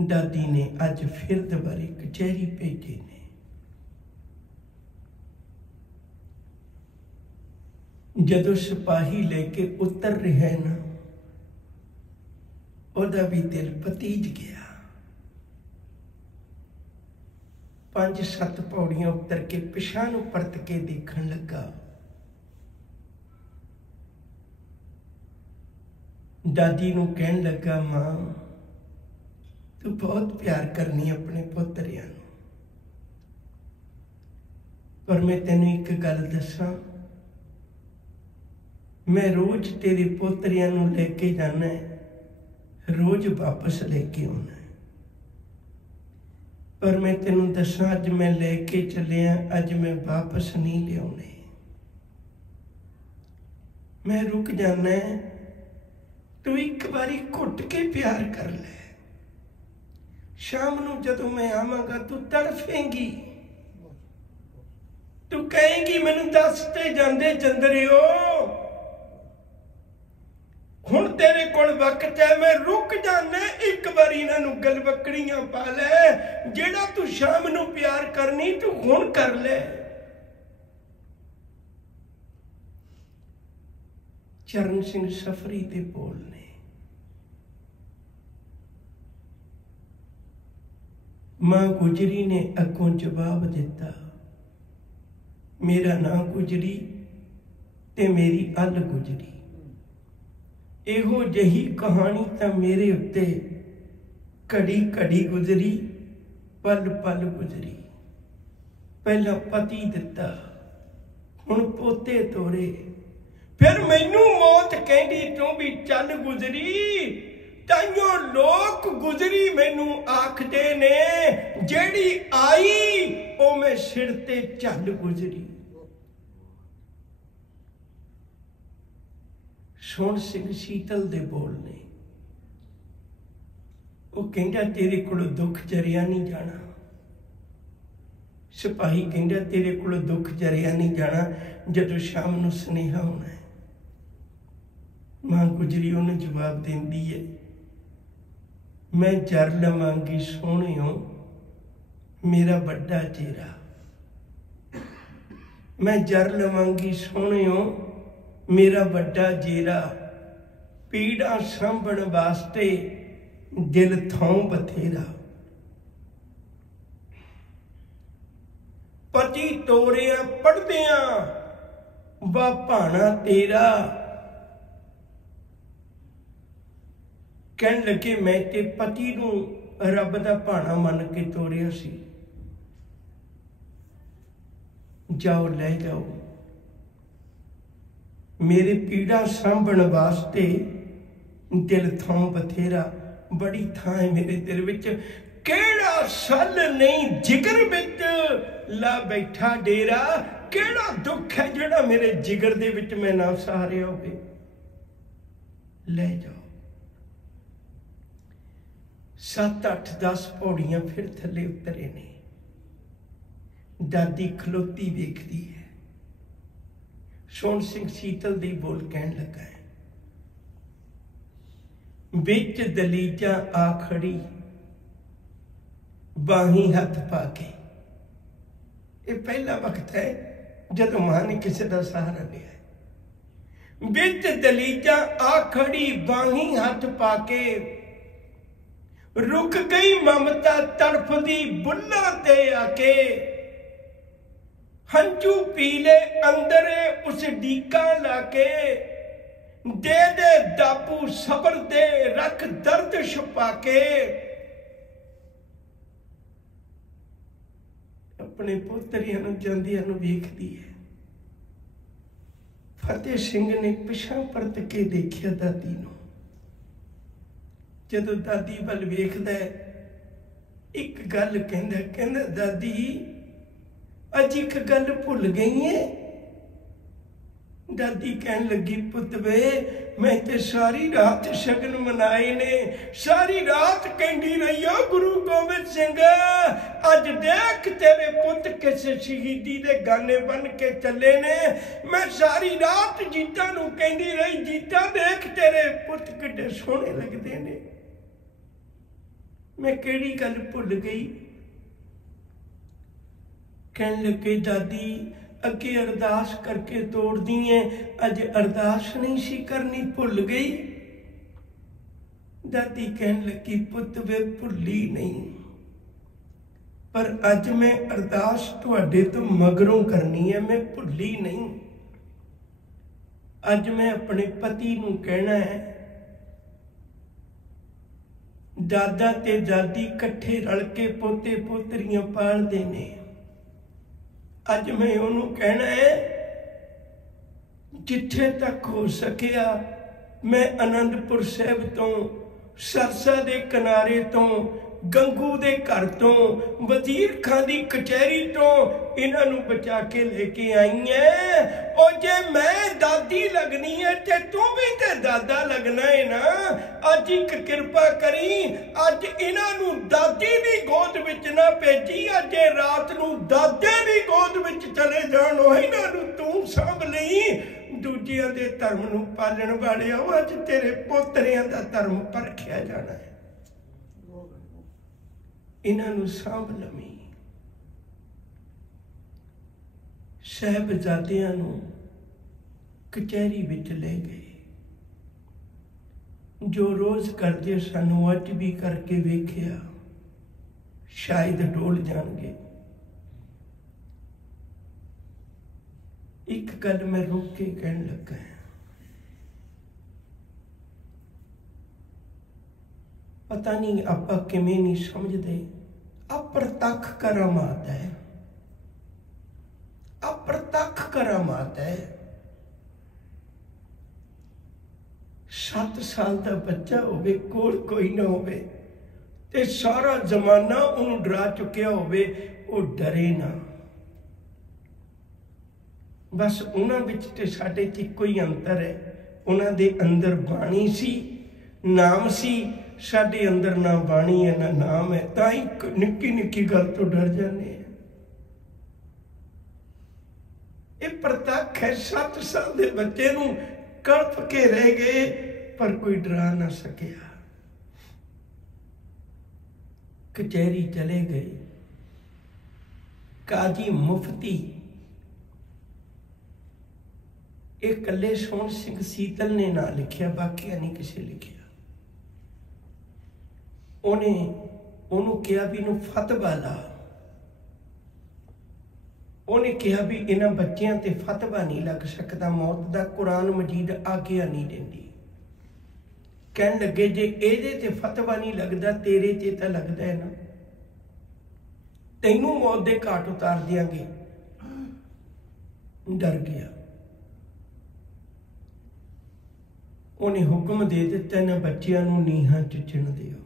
दादी ने अज फिर दोबारे कचहरी भेजे ने। जदों सिपाही लेके उतर रहे ना, ओदा भी दिल पतीज गया। 5-7 पौड़ियां उतर के पिछां नूं परत के देखण लगा। दादी नूं कहन लगा मां तू बहुत प्यार करनी अपने पोतरियां नूं, पर मैं तेनू एक गल दसां, मैं रोज तेरे पोतरियां नूं लेके जाना है, रोज वापस लेके आना है, पर मैं तेनू दसां अज मैं लेके चलिया, अज मैं वापस नहीं लियाने। मैं रुक जाना है, तू एक बारी घुट के प्यार कर ले। शाम नूं जदों मैं आवांगा तू तड़फेंगी, तू कहेंगी मैनू दसते जांदे चंदरिओ हुण तेरे कोल वक्त है, मैं रुक जाना, एक बार इन्हां गलवकड़ियां पा ले, जेड़ा तू शाम नूं प्यार करनी तू हुण कर ले। चरण सिंह सफरी दे बोल ने, मां गुजरी ने अगों जवाब दिता, मेरा नां गुजरी ते मेरी अल गुजरी। एहो जही कहानी तो मेरे उत्ते घड़ी घड़ी गुजरी, पल पल गुजरी। पहला पति दिता, हुण पोते तोरे, फिर मैनू मौत कहंदी तू भी चल गुजरी। ताइयों लोक गुजरी मैनू आखदे ने, जेड़ी आई ओ मैं सिर ते चल गुजरी। सोहण सिंह शीतल दे बोल ने, वो कहंदा तेरे कोलों दुख जरिया नहीं जाना। सिपाही कहंदा तेरे कोलों दुख जरिया नहीं जाना, जदों शाम नूं सुनेहा होना है। मां गुजरी उन्हें जवाब देंदी है, मैं जर लवांगी सोहणियों मेरा बड़ा चेहरा, मैं जर लवांगी सोहणियों मेरा बड़ा जेरा। पीड़ा सांभण वास्ते दिल थों बथेरा। पति तोरिया पढ़दिया वा भाना तेरा। कहन लगे मैं ते पति नूं रब दा भाना मन के तोरिया सी। जाओ ले जाओ, मेरे पीड़ा सांभण वास्ते दिल थों बथेरा। बड़ी थां है मेरे दिल विच, केड़ा सल नहीं जिगर विच ला बैठा डेरा। केड़ा दुख है जेड़ा मेरे जिगर दे विच मैं ना सहारिया होवे। ले जाओ। 7 8 10 पौड़ियां फिर थले उतरे ने। दादी खलोती वेखदी है। सोहण सिंह शीतल दी बोल कहन लगा है, बिच दलीजा आ खड़ी बाही हथ पाके। ये पहला वक्त है जब मां ने किसी का सहारा लिया है। बिच दलीजा आ खड़ी बाही हथ पाके, रुक गई ममता तड़फदी बुल्ला ते आके। हंजू पीले अंदरे उस डीका लाके, दे दे दाबू सबर दे रख दर्द छुपा के। अपने पोतरियां नूं जांदियां नूं वेखदी है। फतेह सिंह ने पिछां परत के देखिया दादी नूं। जदों दादी वल वेखदा है, एक गल कहंदा दादी अज एक गल भुल गई है। दादी कहन लगी, पुत वे मैं ते सारी रात शगन मनाए ने, सारी रात कहती रही हो गुरु गोबिंद सिंह अज देख तेरे पुत किस शहीदी दे गाने बन के चले ने। मैं सारी रात जीता नूं कहती रही, जीता देख तेरे पुत किड्डे सोहणे लगदे ने। मैं केड़ी गल भुल गई। कहन लगे दादी अगे अरदास करके तोड़ दी है, अज अरदास नहीं सी करनी भुल गई। दादी कहन लगी पुत वे भुली नहीं, पर अज मैं अरदास तुहाडे तो मगरों करनी है, मैं भुली नहीं। अज मैं अपने पति नूं कहना है, दादा ते दादी कट्ठे रल के पोते पोतरियां पालदे ने। अज मैं उन्होंने कहना है, जिथे तक हो सकिया मैं आनंदपुर साहब तो, सरसा दे किनारे तो, गंगू दे घर तो, वजीर खां दी कचहरी तो इन्हां नूं बचा के लेके आई है। और जे मैं दादी लगनी है ते तू भी ते दादा लग लगना है ना, अज एक कृपा करी, अज इन्हां नूं दादी दी गोद विच ना भेजी, अज रात नूं दादे दी गोद विच चले जाण, इन्हां नूं तूं सांभ लई। दूजियां दे धर्म नूं पालण वाले अज तेरे पोतरियां दा धर्म परखिया जाना है, इन्हां नूं सांभ लवी। साहिबजादियां नूं कचहरी विच ले गए, जो रोज करते सानू अज भी करके वेखिया, शायद डोल जाणगे। एक गल मैं रुक के कहन लगा, पता नहीं आपां किवें नहीं समझते, अप्रतख करामात है, अप्रतख करामात है। 7 साल का बच्चा होवे, कोल कोई ना होवे ते सारा जमाना उन्हें डरा चुकिया होवे, वो डरे ना। बस उन्हां विच ते साडे च इक्को ही अंतर है, उन्हां दे अंदर बाणी सी, नाम सी, साडे अंदर ना बाणी है ना नाम है, तां ही निक्की निक्की गल तो डर जाने हैं। ये प्रतख है, 7 साल के बच्चे नूं कल्प के रह गए पर कोई डरा ना सकिया। कचहरी चले गए, काजी मुफ्ती एक कले सोहन सिंह सीतल ने ना लिखिया, बाकी नहीं किसी लिखिया। उन्हें कहा भी इनू फतवा ला, उन्हें कहा भी इन्हां बच्चों ते फतवा नहीं लग सकता, मौत का कुरान मजीद आग्या नहीं देंदी। कहन लगे जे एदे ते फतवा नहीं लगता, तेरे ते तो लगता है ना, तैनू मौत दे घाट उतार देंगे। डर गया, उन्हें हुक्म दे दिता इन्हां बच्चों नूं नीहां च चिण दिओ।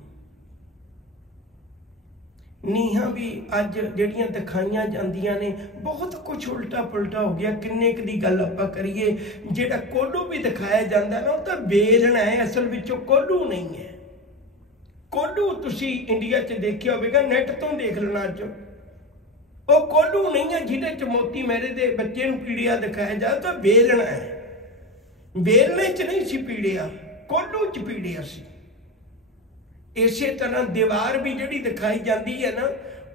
नीहां भी अज जिहड़ियां दिखाईयां जांदियां ने, बहुत कुछ उल्टा पुलटा हो गया। किन्ने क दी गल आपां करिए, जिहड़ा कोल्हू भी दिखाया जाता ना, वो तो बेलना है, असल विचों कोल्हू नहीं है। कोल्हू तुसी इंडिया च देखिया होवेगा, नैट तो देख लेना अज, वो कोल्हू नहीं है जिहदे च मोती मेरे दे बच्चे नूं पीड़िया दिखाया जाए, तो बेलना है। बेलने च नहीं सी पीड़िया, कोल्हू च पीड़िया सी। इसे तरह दीवार भी जिहड़ी दिखाई जाती है ना,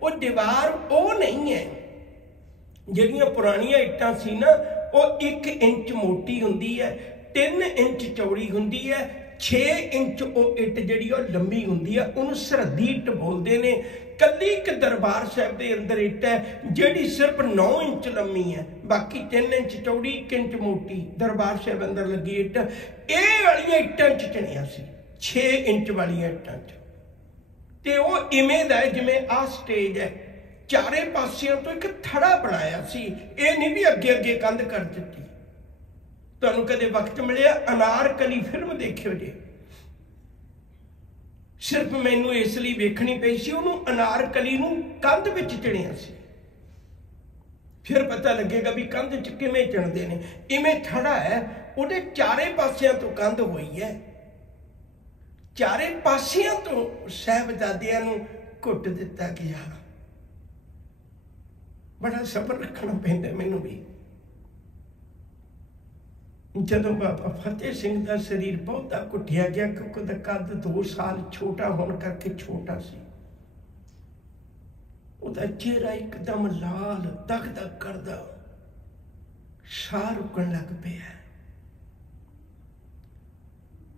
वो दीवार वो नहीं है। जिहड़ियां पुरानियां इट्टां सी ना, वो 1 इंच मोटी हुंदी है, 3 इंच चौड़ी हुंदी है, 6 इंच वो इट जिहड़ी लंबी हुंदी है, उन्होंने सरहदी इट बोलते हैं। कल्ली एक दरबार साहब के अंदर इट है जिहड़ी सिर्फ 9 इंच लंबी है, बाकी 3 इंच चौड़ी, 1 इंच मोटी। दरबार साहब अंदर लगी इट, ये वालियां इट्टां च चुनिया सी, 6 इंच वाली इट्टां च। ते वो इवें दा जिवें आ स्टेज है, चारे पासियों तो एक थड़ा बनाया सी, ये नहीं भी अगे अगे कंध कर दी। तुहानूं कदे वक्त मिलिया अनारकली फिल्म देखियो जे, सिर्फ मैनू इसलिए वेखनी पई सी, उन्होंने अनारकली नूं कंध विच चिणिया सी। फिर पता लगेगा भी कंध च किवें चिणदे ने। इवें थड़ा है, उहदे चारे पासियों तो कंध हुई है, चारे पासियों तो साहिबजादियां नूं घुट दिता गया। बड़ा सबर रखना पैंदा मैनूं भी। जदों बाबा फतेह सिंह का शरीर बहुता घुटिया गया, क्योंकि उसका कद 2 साल छोटा होने करके छोटा सी, उसका चेहरा एकदम लाल दग दग करदा, साह रुकन लग पिया।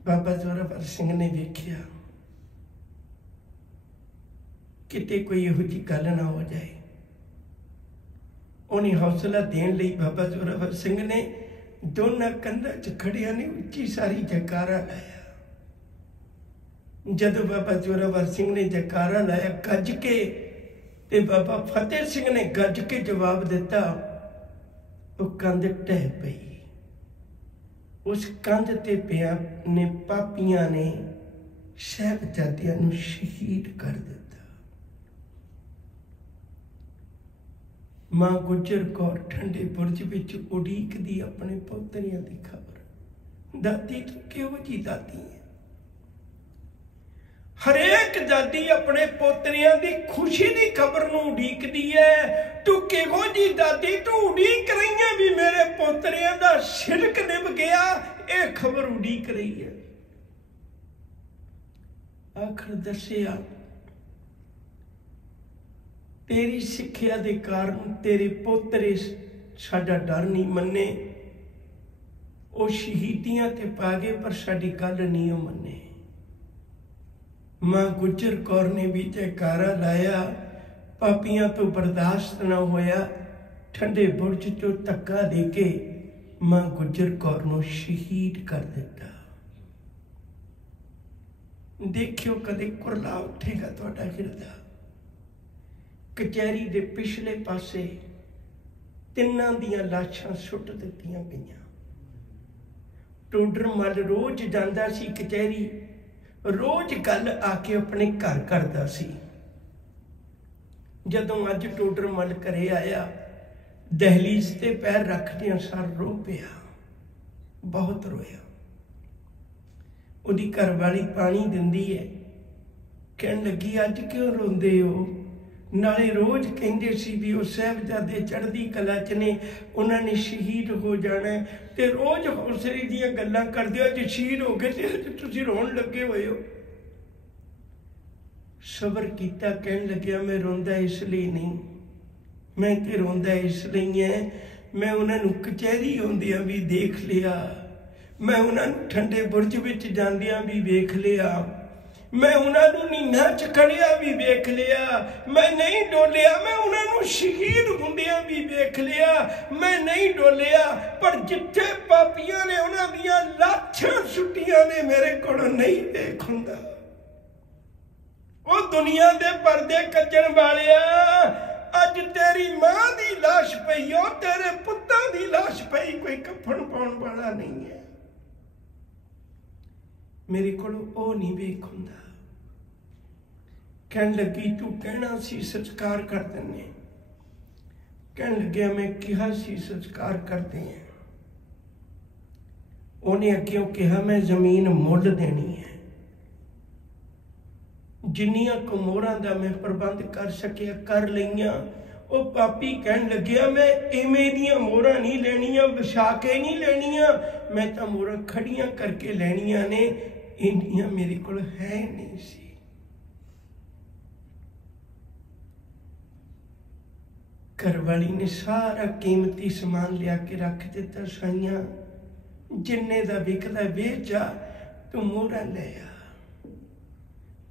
बाबा जोरावर सिंह ने वेख्या किते कोई इहो जी गल ना हो जाए। उन्हें हौसला देने लई बाबा जोरावर सिंह ने दोनों कंधा च खड़िया ने उच्ची सारी जयकारा लाया। जदों बाबा जोरावर सिंह ने जयकारा लाया गज के, ते बाबा फतेह सिंह ने गज के जवाब दिता, वो कंध ढह पई। उस कंध ते पिया ने पापियां ने साहिबजादियां नूं शहीद कर दिता। मां गुजर कौर ठंडे बुरज विच उड़ीकदी अपने पोतरियां दी खबर। दादी तू किहो जी दादी है? हरेक दादी अपने पोतरियां दी खुशी दी खबर नूं उडीकदी है। तू किहो जी दादी तू उडीक रही है भी मेरे पोतरियां दा शिरक निभ गया, ये खबर उडीक रही है। आखिर दसिया तेरी सिक्ख्या दे कारण तेरे पोतरे साडा डर नहीं मन्ने, वो शहीदियां ते पा गए पर साडी गल नहीं मन्ने। मां गुजर कौर ने भी जयकारा लाया, पापियां तो बर्दाश्त ना होया, ठंडे बुर्ज चो धक्का दे के मां गुजर कौर नूं शहीद कर दिता। देखियो कदे कुरला उठेगा तुहाडा हिरदा। कचहरी दे पिछले पासे तिन्नां दियां लाशां सुट दित्तियां गईयां। टोडर मल रोज जांदा सी कचहरी, रोज कल आके अपने घर करदा सी। जदों अज टोडर मल घरे आया, दहलीज ते पैर रखदियां सार रो पिया, बहुत रोया। उहदी घरवाली पानी दिंदी है, कहन लगी अज क्यों रोंदे हो? नाले रोज कहंदे सी भी वो साहिबजादे चढ़दी कला च ने, उन्होंने शहीद हो जाना है, ते रोज हौसले दीयां गल्लां करदे हो, अज शहीद हो गए ते अज तुसीं रोण लगे होए हो। सबर कीता, कहन लग्या मैं रोंदा इसलिए नहीं, मैं ते रोंदा इसलिए है मैं उन्होंने कचहरी आउंदियां भी देख लिया, मैं उन्होंने ठंडे बुरज विच जांदियां भी वेख लिया, मैं उन्होंने नीना च खड़िया भी वेख लिया, मैं नहीं डोलिया, मैं उन्होंने शहीद हुंदियां भी वेख लिया, मैं नहीं डोलिया। पर जिथे पापियां ने उन्हां दियां लाशां सुट्टियां ने मेरे कोल नहीं देख हुंदा। ओ दुनिया दे पर्दे कज्जण वालिया, अज तेरी मां दी लाश पई हो, तेरे पुत्तां दी लाश पई, कोई कफन पाउण वाला नहीं है। मेरे कोल ओ नहीं वेख हुंदा। कहन लगी तू कहना सी संस्कार कर देने, कहन लग्या मैं कहा सी संस्कार करते हैं। उन्हें अग्यों कहा मैं जमीन मुल देनी है, जिन्नियां कमोरां दा मैं प्रबंध कर सकिया कर लईयां। वो पापी कहन लग्या मैं इवें दियां मोहरां नहीं लेनियां, विछा के नहीं लेनियां, मैं तो मोहरां खड़ियां करके लेनियां ने, इंडियां मेरे कोल है नहीं सी। घरवाली ने सारा कीमती समान लिया के रख दिता। साइयां जिन्ने दा विकदा बेच आ, तू मोहरां ले आ।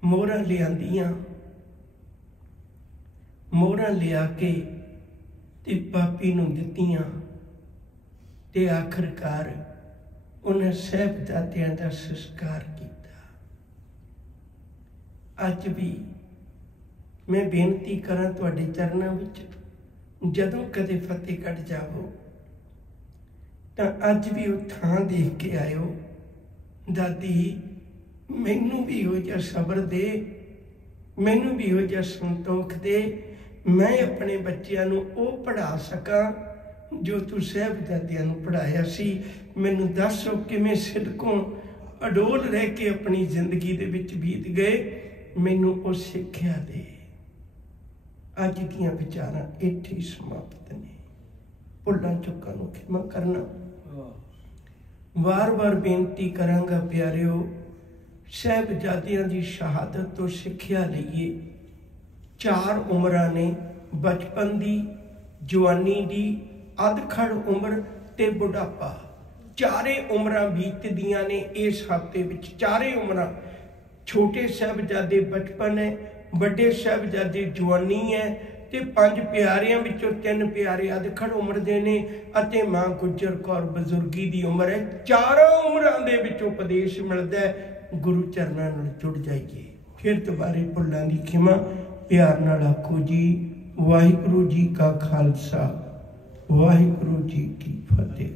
मोहरां लियांदियां, मोहरां लिया के ते पापी नूं दित्तियां, ते आखिरकार उन्हें साहिबजादियां दा संस्कार किया। अज भी मैं बेनती करा तुहाडे चरनां विच, जदों कदे फतेहगढ़ जावो तां अज भी वो थां देख के आयो। दादी मैनू भी हो जा सबर दे, मैनू भी हो जा संतोख दे, मैं अपने बच्चों नूं वो पढ़ा सकां जो तू साहिबजादियां नूं पढ़ाया सी। मैनू दस किवें सिदकों अडोल रह के अपनी जिंदगी दे विच बीत गए, मैनू वो सिक्ख्या दे। अज दियां विचारां इत्थे ही समाप्त ने। भुल्लां चुक्कां नूं खिमा करना। वार वार बेनती करांगा प्यारिओ, साहिबजादियां दी शहादत तो सिक्ख्या लईए। चार उमरां ने, बचपन दी, जवानी दी, अधखड़ उम्र ते बुढ़ापा, चारे उमरां बीतदियां ने इस हफ्ते विच। चारे उमरां, छोटे साहिबजादे बचपन है, बड़े साहिबजादे जवानी है, ते पंज प्यारियां विचों तीन प्यारे अधखड़ उम्र दे ने, अते मां गुजर कौर बजुर्गी दी उम्र है। चारों उमरां दे विचों उपदेश मिलदा है। गुरु चरनां नाल जुड़ जाइए। फिर दोबारे भुल्लां दी खिमा। प्यार नाल आखो जी वाहिगुरू जी का खालसा, वाहिगुरू जी की फतेह।